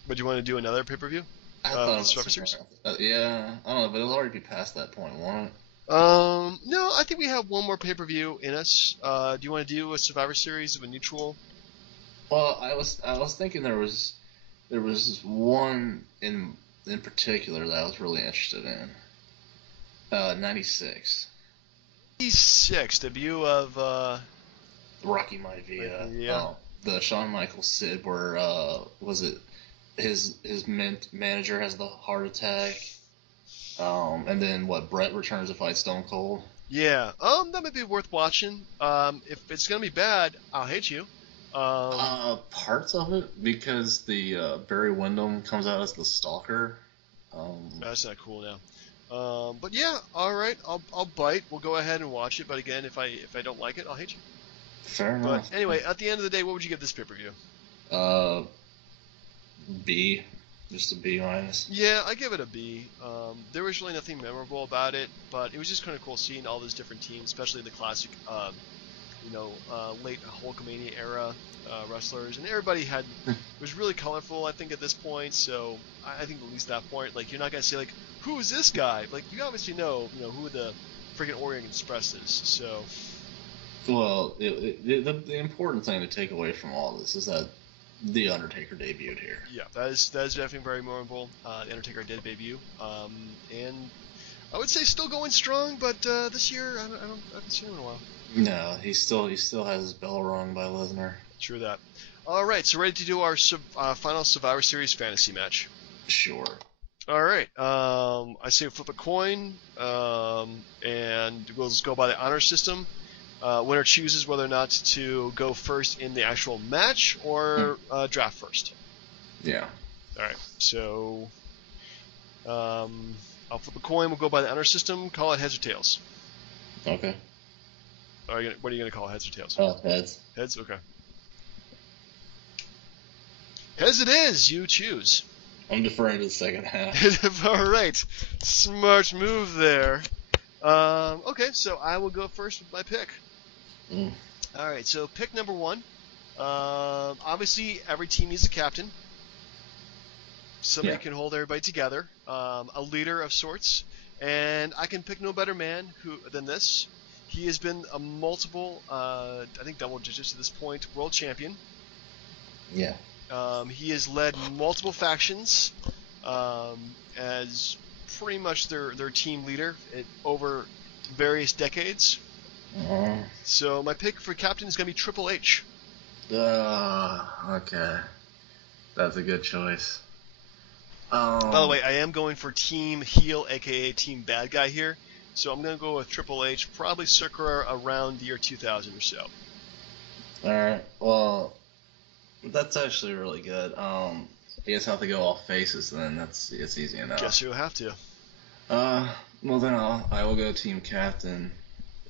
But do you want to do another pay-per-view? I thought Survivor Series. Yeah, I don't know, but it'll already be past that point, won't it? No, I think we have one more pay-per-view in us. Do you want to do a Survivor Series of a neutral? Well, I was thinking there was one in particular that I was really interested in. 96. 96, debut of Rocky Maivia. Yeah. The Shawn Michaels Sid, where was it his manager has the heart attack, and then Brett returns to fight Stone Cold. Yeah, that might be worth watching. If it's gonna be bad, I'll hate you. Parts of it, because the Barry Windham comes out as the Stalker. That's not cool now. But yeah, all right, I'll bite. We'll go ahead and watch it. But again, if I don't like it, I'll hate you. Fair enough. But anyway, at the end of the day, what would you give this pay-per-view? B. Just a B minus. Yeah, I give it a B. There was really nothing memorable about it, but it was just kind of cool seeing all those different teams, especially the classic, late Hulkamania era wrestlers, and everybody had it was really colorful. I think at this point, so I think at least that point, like you're not gonna say like who is this guy? Like you obviously know who the freaking Orient Express is. So. Well, the important thing to take away from all this is that The Undertaker debuted here. Yeah, that is definitely very memorable. The Undertaker did debut, and I would say still going strong. But this year, I haven't seen him in a while. No, he still has his bell rung by Lesnar. True that. All right, so ready to do our final Survivor Series fantasy match. Sure. All right. I say flip a coin, and we'll just go by the honor system. Winner chooses whether or not to go first in the actual match or draft first. Yeah. All right. So I'll flip a coin. We'll go by the honor system. Call it heads or tails. Okay. What are you going to call heads or tails? Heads. Heads? Okay. Heads it is. You choose. I'm deferring to the second half. All right. Smart move there. Okay, so I will go first with my pick. All right, so pick number one. Obviously, every team needs a captain. Somebody can hold everybody together. A leader of sorts. And I can pick no better man than this. He has been a multiple, I think double digits at this point, world champion. Yeah. He has led multiple factions as pretty much their team leader over various decades. So my pick for captain is going to be Triple H. Okay. That's a good choice. By the way, I am going for team heel, aka team bad guy here. So I'm going to go with Triple H, probably circa around the year 2000 or so. Alright, well, that's actually really good. I guess I'll have to go all faces then. It's easy enough. Guess you'll have to. Well then I will go team captain,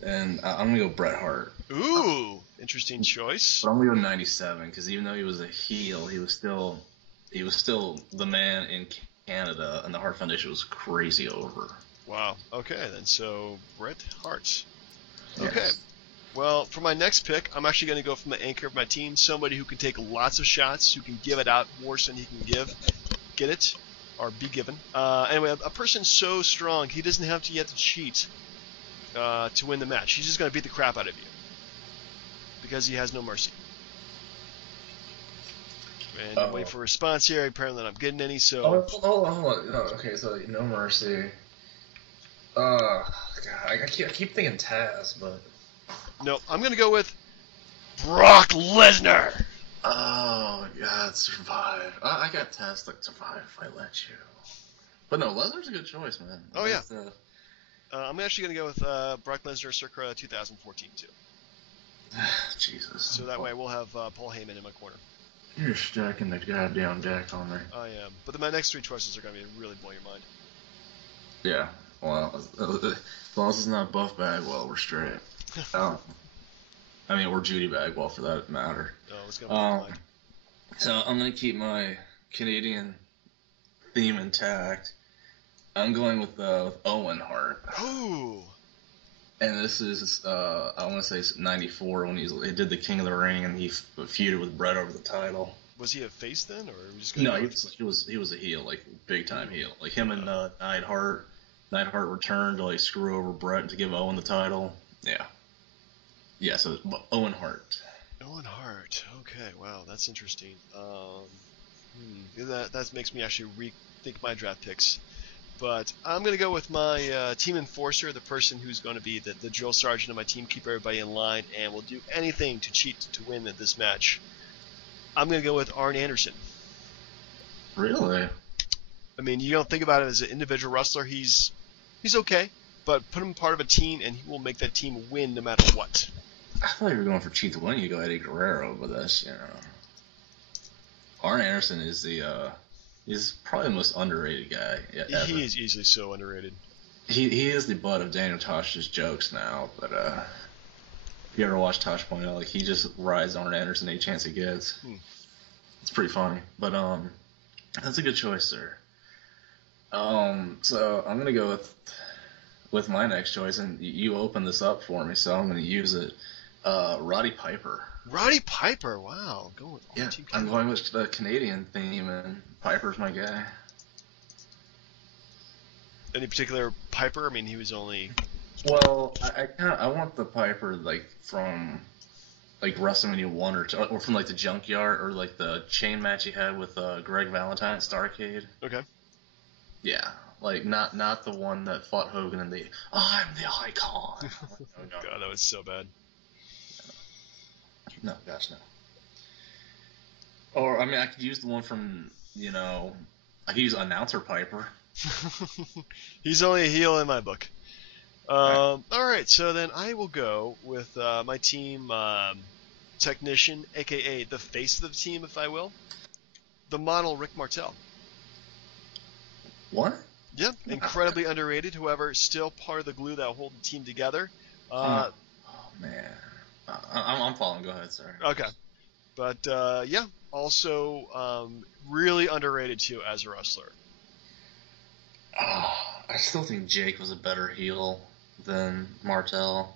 and I'm gonna go Bret Hart. Ooh, interesting choice. But I'm gonna go 97 because even though he was a heel, he was still he was still the man in Canada, and the Hart Foundation was crazy over. Wow. Okay, then. So, Bret Hart. Okay. Yes. Well, for my next pick, I'm actually going to go from the anchor of my team, somebody who can take lots of shots, who can give it out worse than he can get it, or be given. Anyway, a person so strong, he doesn't have to yet to cheat to win the match. He's just going to beat the crap out of you because he has no mercy. And wait for a response here. Apparently, I'm not getting any. So. Oh, hold on. No, okay, so no mercy. God, I keep thinking Taz, but No, I'm going to go with Brock Lesnar. oh God, Survive. I got Taz like Survive if I let you. But no, Lesnar's a good choice, man. Oh yeah. I'm actually going to go with Brock Lesnar circa 2014 too. Jesus. So that way we'll have Paul Heyman in my corner. You're stacking the goddamn deck on there. I am. But my next three choices are going to be really blow your mind. Yeah. Well, as long as it's not Buff Bagwell, we're straight. I mean, or Judy Bagwell for that matter. No, it's going to blow your mind. So I'm going to keep my Canadian theme intact. I'm going with Owen Hart. Ooh. And this is, I want to say it's 94 when he did the King of the Ring and he feuded with Bret over the title. Was he a face then, or were we just gonna No, he was a heel, like big time heel. Like him and Neidhart returned to like screw over Bret to give Owen the title. Yeah. So Owen Hart. Owen Hart. Okay, wow, that's interesting. That makes me actually rethink my draft picks. But I'm going to go with my team enforcer, the person who's going to be the drill sergeant of my team, keep everybody in line, and will do anything to cheat to win this match. I'm going to go with Arn Anderson. Really? I mean, you don't think about it as an individual wrestler. He's okay, but put him part of a team, and he will make that team win no matter what. I thought you were going for cheat to win. You go Eddie Guerrero, but that's Arn Anderson is he's probably the most underrated guy ever. He is easily so underrated. He is the butt of Daniel Tosh's jokes now, but if you ever watch Tosh Point Out, like he just rides Arn Anderson any chance he gets. It's pretty funny, but that's a good choice, sir. So I'm gonna go with my next choice, and you opened this up for me, so I'm gonna use it. Roddy Piper. Roddy Piper, wow, go with all Yeah, I'm going with the Canadian theme, and Piper's my guy. Any particular Piper? I mean, he was only. Well, I want the Piper like from like WrestleMania 1 or 2, or from like the Junkyard or like the chain match he had with Greg Valentine at Starrcade. Okay. Yeah, like not the one that fought Hogan in the I'm the Icon. No. God, that was so bad. No, gosh, no. Or I mean, I could use the one from I could use Announcer Piper. He's only a heel in my book. All right, so then I will go with my team technician, aka the face of the team, if I will, the model Rick Martel. What? Yeah, incredibly underrated. However, still part of the glue that will hold the team together. Oh man, I'm following. Go ahead, sir. Okay, but yeah, also really underrated too as a wrestler. I still think Jake was a better heel than Martel.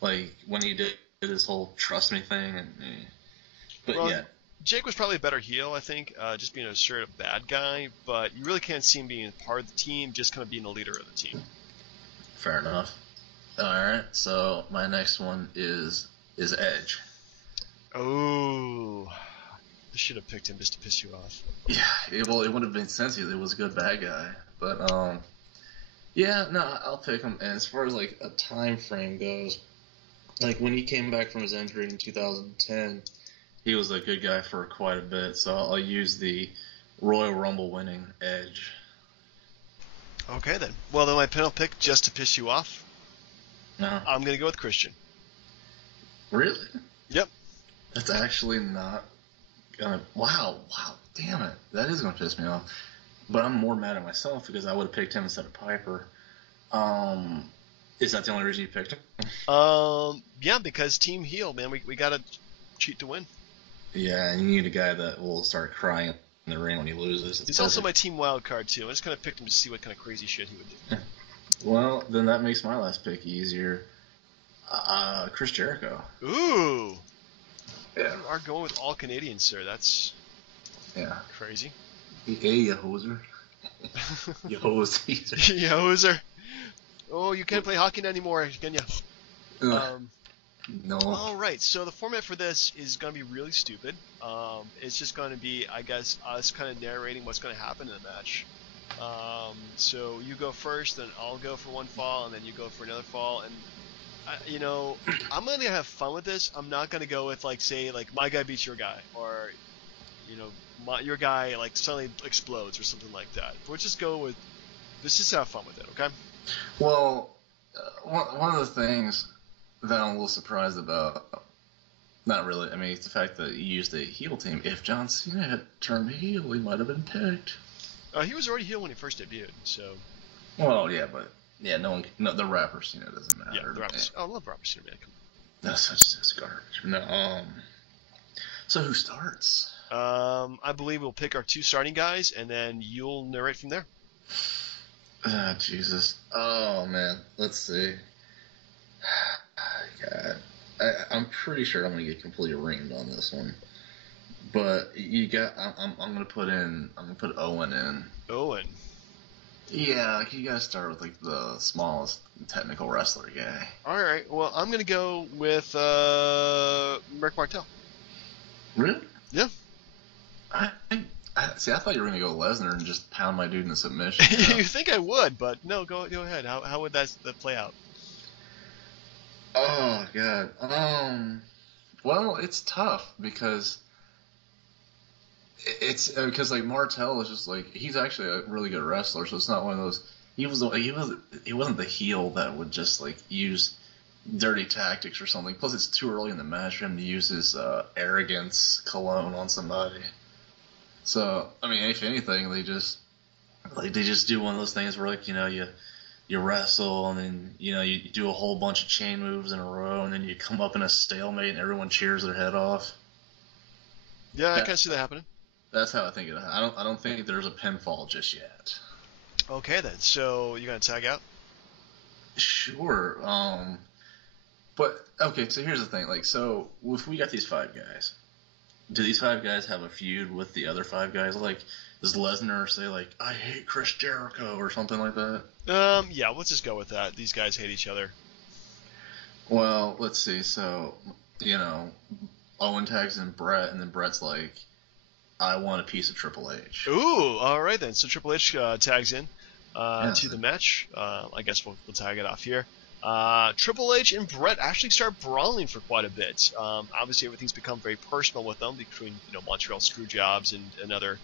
Like when he did his whole trust me thing, but well, yeah. Jake was probably a better heel, I think, just being a straight up bad guy, but you really can't see him being part of the team, just kind of being the leader of the team. Fair enough. Alright, so my next one is Edge. Oh, I should have picked him just to piss you off. Yeah, it would have been sense it was a good bad guy, but yeah, no, I'll pick him. And as far as like a time frame goes, like when he came back from his injury in 2010, he was a good guy for quite a bit. So I'll use the Royal Rumble winning Edge. Okay then. Well, then my penalty pick, just to piss you off. No. I'm gonna go with Christian. Really? Yep. That's actually not gonna. Wow, damn it, that is gonna piss me off. But I'm more mad at myself because I would have picked him instead of Piper. Is that the only reason you picked him? Yeah, because team heel, man. We gotta cheat to win. Yeah, and you need a guy that will start crying in the ring when he loses. It's He's perfect. also my team wild card too. I just kind of picked him to see what kind of crazy shit he would do. Well, then that makes my last pick easier. Chris Jericho. Ooh. Yeah. You are going with all Canadians, sir. That's crazy. Hey, you hoser. You hoser. Yeah, hoser. Oh, you can't play hockey anymore, can you? No. All right, so the format for this is going to be really stupid. It's just going to be, I guess, us kind of narrating what's going to happen in the match. So you go first, then I'll go for one fall, and then you go for another fall. And, I'm going to have fun with this. I'm not going to go with, say, my guy beats your guy, or, your guy, suddenly explodes or something like that. We'll just go with, let's just have fun with it, okay? Well, one of the things that I'm a little surprised about, not really, I mean, it's the fact that you used a heel team. If John Cena had turned heel, he might have been picked. He was already heel when he first debuted, so... Well, yeah, but... Yeah, the rapper Cena doesn't matter. Yeah, the rapper... I love rapper Cena, man. That's garbage. No, so who starts? I believe we'll pick our two starting guys, and then you'll narrate from there. Jesus. Oh, man. Let's see. God. I'm pretty sure I'm going to get completely ringed on this one. But I'm going to put Owen in. Owen. Yeah, you got to start with, the smallest technical wrestler guy. Alright, well, I'm going to go with, Rick Martel. Really? Yeah. I thought you were going to go Lesnar and just pound my dude in a submission. You think I would, but no, go ahead. How would that play out? Oh, God. Well, it's tough because Martel is just he's actually a really good wrestler, so it's not one of those. He wasn't the heel that would just use dirty tactics or something. Plus, it's too early in the match for him to use his arrogance cologne on somebody. So, I mean, if anything, they just do one of those things where you wrestle and then you do a whole bunch of chain moves in a row and then you come up in a stalemate and everyone cheers their head off. Yeah, I can see that happening. That's how I think it. I don't think there's a pinfall just yet. Okay then. So you gonna tag out? Sure. But okay. So here's the thing. So if we got these 5 guys, do these 5 guys have a feud with the other 5 guys? Does Lesnar say I hate Chris Jericho or something like that? Yeah. Let's just go with that. These guys hate each other. Well, let's see. So Owen tags in Brett, and then Brett's I want a piece of Triple H. Ooh, all right then. So Triple H tags in to the match. I guess we'll tag it off here. Triple H and Brett actually start brawling for quite a bit. Obviously, everything's become very personal with them between Montreal screw jobs and other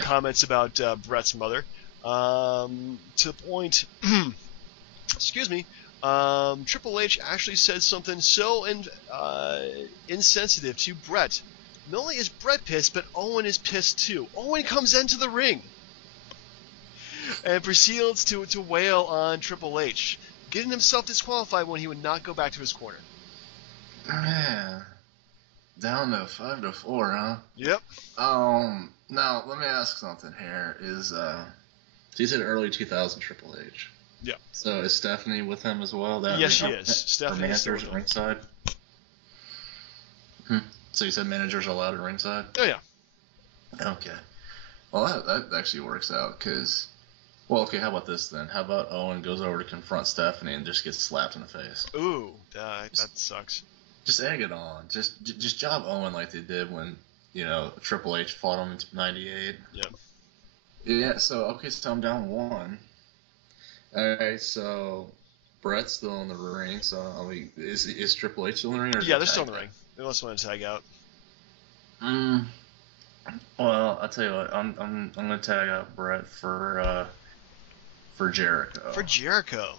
comments about Brett's mother. To the point, excuse me. Triple H actually said something so insensitive to Brett. Not only is Brett pissed, but Owen is pissed too. Owen comes into the ring and proceeds to wail on Triple H, getting himself disqualified when he would not go back to his corner. Man, down to 5-4, huh? Yep. Now let me ask something here. So you said early 2000 Triple H. Yeah. So is Stephanie with him as well? Yes, she is. Stephanie is managers at ringside. So you said managers are allowed at ringside? Oh yeah. Okay. Well, that actually works out because. Well, okay. How about this then? How about Owen goes over to confront Stephanie and just gets slapped in the face? Ooh, that sucks. Just egg it on. Just job Owen like they did when Triple H fought him in '98. Yep. Yeah. So I'm down 1. All right, so Brett's still in the ring. So I mean, is Triple H still in the ring? Or yeah, they're still in the ring. Unless they want to tag out. Well, I'll tell you what. I'm gonna tag out Brett for Jericho. For Jericho.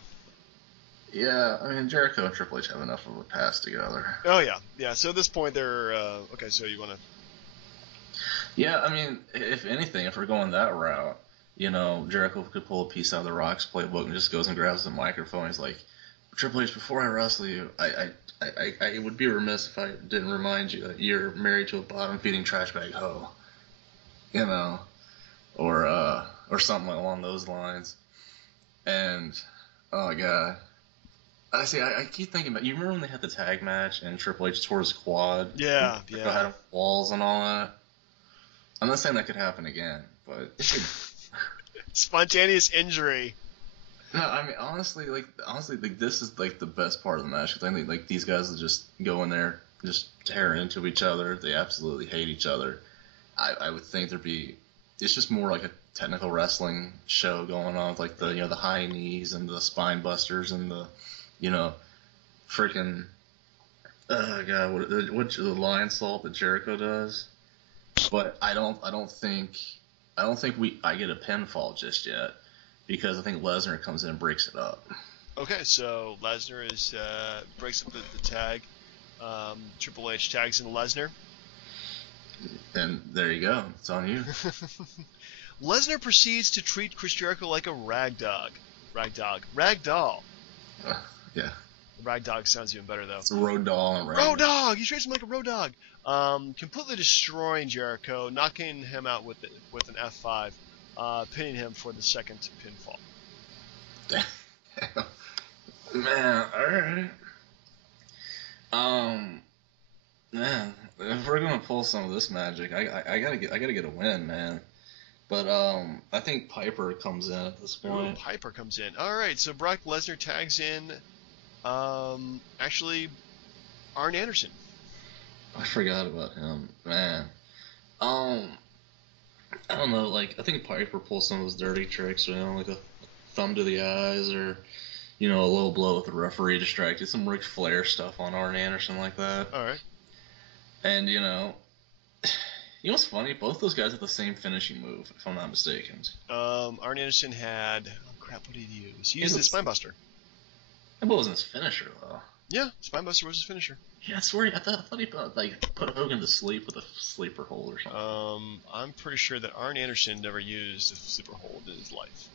Yeah, I mean Jericho and Triple H have enough of a past together. Oh yeah. So at this point they're okay. So you want to? Yeah, I mean, if anything, if we're going that route. Jericho could pull a piece out of the Rock's playbook and just goes and grabs the microphone. He's like, Triple H, before I wrestle you, I would be remiss if I didn't remind you that you're married to a bottom feeding trash bag hoe, you know, or something along those lines. And oh my god, I see. I keep thinking about. You remember when they had the tag match and Triple H tore his quad? Yeah, And yeah. had walls and all that. I'm not saying that could happen again, but Spontaneous injury. no, I mean honestly, like this is like the best part of the match. Cause I think like these guys will just go in there, just tear into each other. They absolutely hate each other. I would think there'd be. It's just more like a technical wrestling show going on with like the the high knees and the spine busters and the freaking god what the lion salt that Jericho does. But I don't think I get a pinfall just yet because I think Lesnar comes in and breaks it up. Okay, so Lesnar breaks up the tag. Triple H tags in Lesnar. And there you go. It's on you. Lesnar proceeds to treat Chris Jericho like a rag doll. Yeah. Rag dog sounds even better though. It's a road doll and road dog. He treats him like a road dog. Completely destroying Jericho, knocking him out with an F5, pinning him for the second pinfall. Man, alright. Man, if we're gonna pull some of this magic, I gotta get a win, man. But I think Piper comes in at this point. Ooh, Piper comes in. All right, so Brock Lesnar tags in. Actually, Arn Anderson. I forgot about him, man. I don't know. Like I think Piper pulls some of those dirty tricks, like a thumb to the eyes, or a low blow with the referee distracted. Some Ric Flair stuff on Arn Anderson like that. All right. And what's funny? Both those guys have the same finishing move, if I'm not mistaken. Arn Anderson had what did he use? He used the Spinebuster. That wasn't his finisher though. Yeah, Spinebuster was his finisher. Yeah, I swear. I thought he put Hogan to sleep with a sleeper hold or something. I'm pretty sure that Arn Anderson never used a sleeper hold in his life.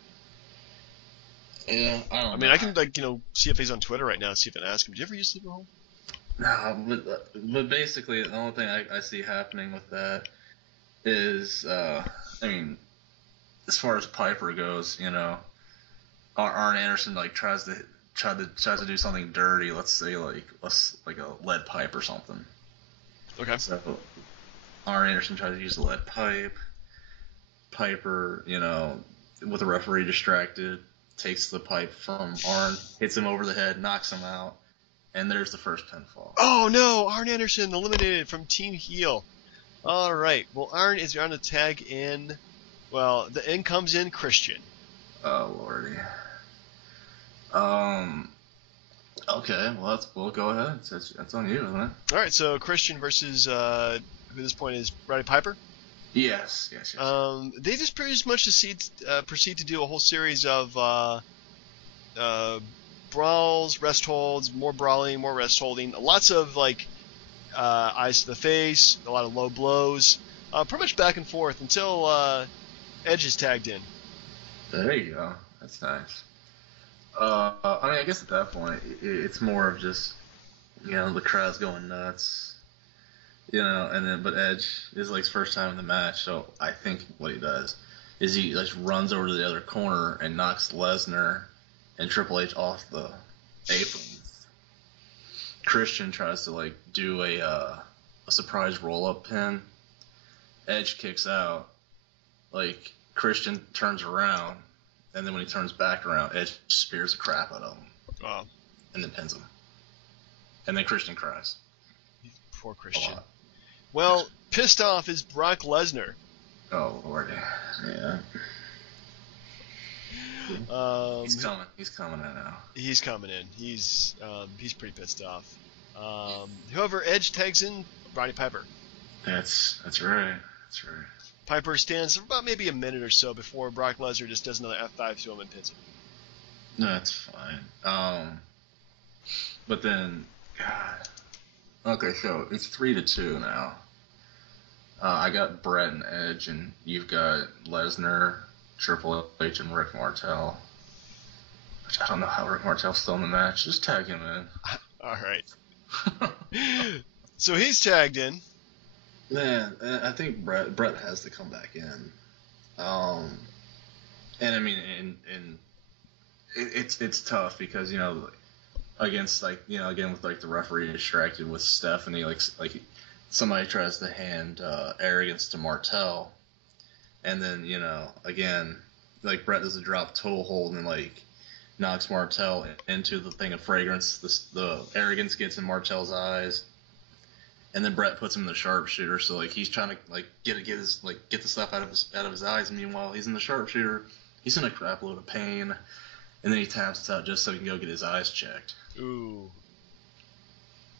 Yeah, I don't know. I mean, I can see if he's on Twitter right now, see if I can ask him. Did you ever use sleeper hold? No, but basically the only thing I see happening with that is, I mean, as far as Piper goes, Arn Anderson tries to do something dirty. Let's say like a lead pipe or something. Okay. So Arn Anderson tries to use a lead pipe. Piper, with the referee distracted, takes the pipe from Arn, hits him over the head, knocks him out, and there's the first pinfall. Oh no! Arn Anderson eliminated from Team Heel. All right. Well, Arn is on the tag in. Well, the in comes in Christian. Oh lordy. Okay. Well, we'll go ahead. That's on you, isn't it? All right. So Christian versus who at this point is Roddy Piper. Yes. They just pretty much proceed to do a whole series of brawls, rest holds, more brawling, more rest holding, lots of eyes to the face, a lot of low blows, pretty much back and forth until Edge is tagged in. There you go. That's nice. I mean, I guess at that point, it's more of just, the crowd's going nuts, but Edge is his first time in the match, so I think what he does is he runs over to the other corner and knocks Lesnar and Triple H off the apron. Christian tries to do a surprise roll-up pin. Edge kicks out. Christian turns around, and then when he turns back around, Edge spears the crap out of him. Wow. And then pins him. And then Christian cries. Poor Christian. Well, pissed off is Brock Lesnar. Oh lordy. Yeah. He's coming. He's coming in now. He's coming in. He's pretty pissed off. However, Edge tags in Roddy Piper. That's right. That's right. Piper stands for about maybe a minute or so before Brock Lesnar just does another F5 to him and pins him. No, that's fine. But then, God. Okay, so it's 3-2 now. I got Brett and Edge, and you've got Lesnar, Triple H, and Rick Martel. Which I don't know how Rick Martel's still in the match. Just tag him in. All right. So he's tagged in. Man, I think Brett has to come back in. And I mean, and it's tough because against again with like the referee distracted with Stephanie, like somebody tries to hand arrogance to Martel, and then again like Brett does a drop toe hold and like knocks Martel into the thing of fragrance. The arrogance gets in Martel's eyes, and then Brett puts him in the sharpshooter. So like he's trying to like get the stuff out of his eyes. And meanwhile, he's in the sharpshooter. He's in a crap load of pain, and then he taps out just so he can go get his eyes checked. Ooh.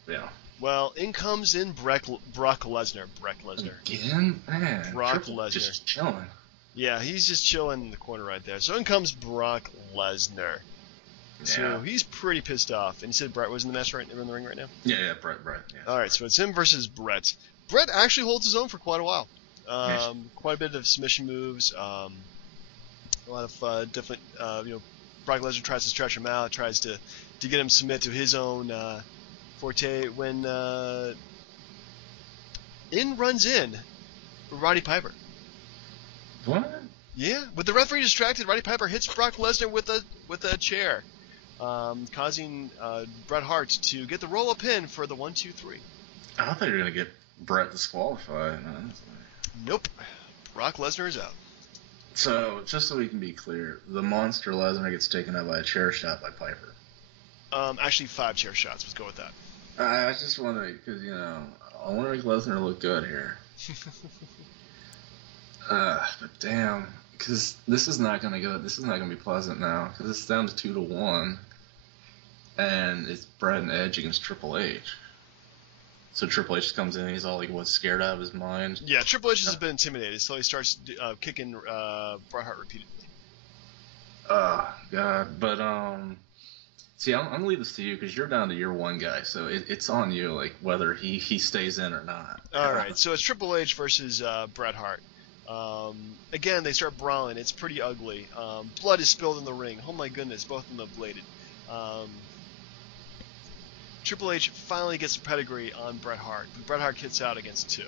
Yeah. Well, in comes Brock Lesnar. Again, man. Brock Lesnar just chilling. Yeah, he's just chilling in the corner right there. So in comes Brock Lesnar. So Yeah. he's pretty pissed off. And you said Brett was in the match in the ring right now? Yeah, Brett. Yeah. All right, so it's him versus Brett. Brett actually holds his own for quite a while. Quite a bit of submission moves. A lot of different, Brock Lesnar tries to stretch him out, tries to get him to submit to his own forte when runs in Roddy Piper. What? Yeah, with the referee distracted, Roddy Piper hits Brock Lesnar with a chair, causing Bret Hart to get the roll-up pin for the 1-2-3. I thought you were gonna get Brett disqualified. Nope, Brock Lesnar is out. So just so we can be clear, the monster Lesnar gets taken out by a chair shot by Piper. Actually, 5 chair shots. Let's go with that. I just want to, because I want to make Lesnar look good here. But damn, because this is not gonna go. This is not gonna be pleasant now, because it's down to 2-1, and it's Bret and Edge against Triple H. So Triple H comes in, and he's all like, "What, scared out of his mind?" Yeah, Triple H has been intimidated, so he starts kicking Bret Hart repeatedly. God, but see, I'm gonna leave this to you because you're down to your one guy, so it's on you, like whether he stays in or not. All right, so it's Triple H versus Bret Hart. Again, they start brawling. It's pretty ugly. Blood is spilled in the ring. Oh my goodness, both of them have bladed. Triple H finally gets a pedigree on Bret Hart, but Bret Hart kicks out against 2.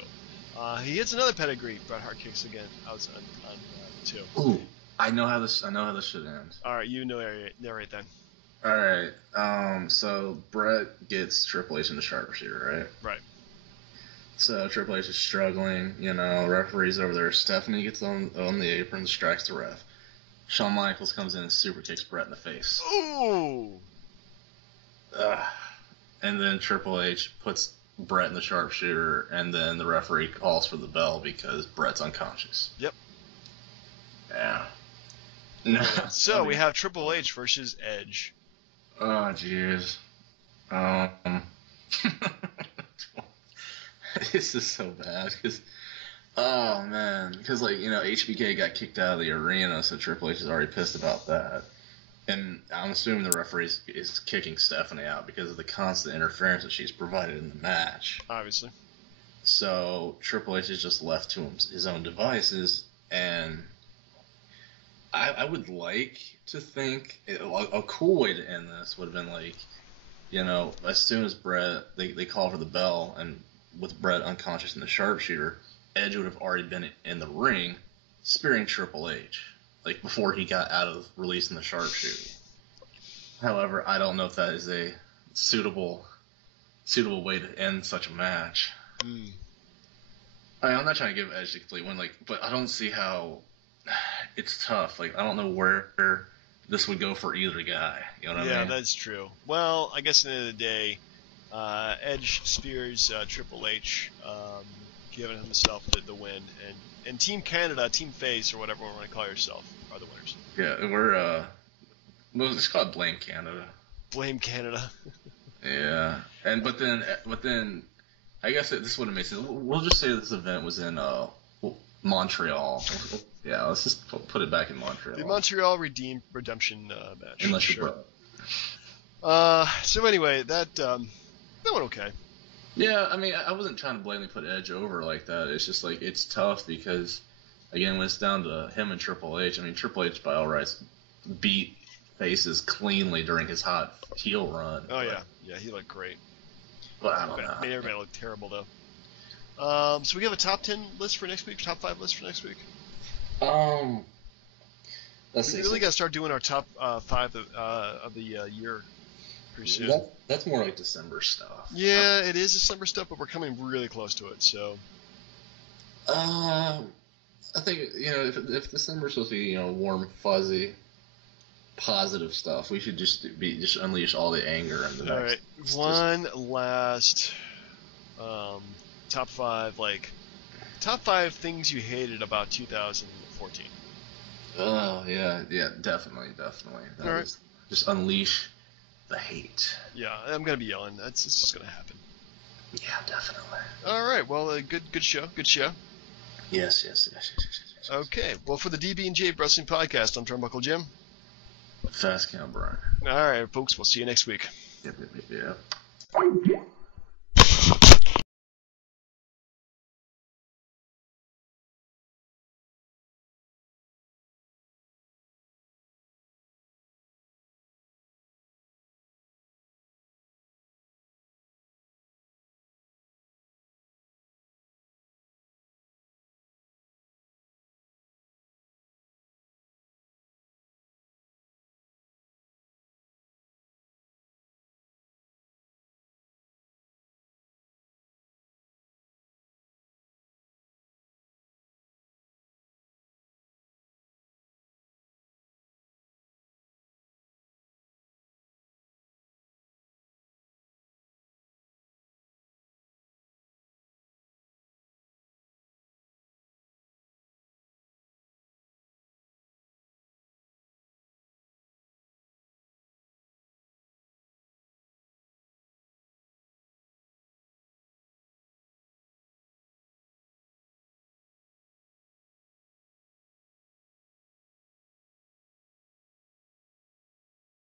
He hits another pedigree. Bret Hart kicks again out on 2. Ooh, I know how this should end. All right, you narrate then. All right. So Bret gets Triple H in the sharpshooter, right? Right. So Triple H is struggling. Referee's over there. Stephanie gets on the apron, distracts the ref. Shawn Michaels comes in and super kicks Bret in the face. Ooh. And then Triple H puts Bret in the sharpshooter, and then the referee calls for the bell because Bret's unconscious. Yep. Yeah. So we have Triple H versus Edge. Oh, jeez. This is so bad because, oh man, because HBK got kicked out of the arena, so Triple H is already pissed about that. And I'm assuming the referee is kicking Stephanie out because of the constant interference that she's provided in the match. Obviously. So Triple H is just left to his own devices, and I would like to think a cool way to end this would have been like, as soon as Bret, they call for the bell, and with Bret unconscious in the sharpshooter, Edge would have already been in the ring spearing Triple H. Like, before he got out of releasing the sharpshooter. However, I don't know if that is a suitable way to end such a match. I'm not trying to give Edge the complete win, but I don't see how. It's tough. I don't know where this would go for either guy. You know what I mean? Yeah, that's true. Well, I guess at the end of the day, Edge spears Triple H, giving himself the win, and Team Canada, Team Face, or whatever you want to call yourself, are the winners. Yeah, we're it's called Blame Canada. Blame Canada. Yeah, but then I guess this would have made sense. We'll just say this event was in Montreal. Yeah, let's just put it back in Montreal. The Montreal Redemption match. Unless sure. So anyway, that went okay. Yeah, I mean, I wasn't trying to blatantly put Edge over like that. It's just it's tough because, again, when it's down to him and Triple H, I mean, Triple H by all rights beat faces cleanly during his hot heel run. Oh yeah, he looked great. But I don't know. Made everybody look terrible though. So we have a top 10 list for next week, top 5 list for next week. Let's see. We really got to start doing our top 5 of the year pretty soon. That's more like December stuff. Yeah, it is December stuff, but we're coming really close to it. So. I think if December's supposed to be warm, fuzzy, positive stuff, we should just unleash all the anger and the. All right, one last top 5 top 5 things you hated about 2014. Oh yeah, definitely. All right. Just unleash the hate. Yeah, I'm gonna be yelling. It's just gonna happen. Yeah, definitely. All right. Well, good show. Yes. Okay. Well, for the DB&J Wrestling Podcast, I'm Turnbuckle Jim. Fast Count Brian. All right, folks. We'll see you next week. Yep.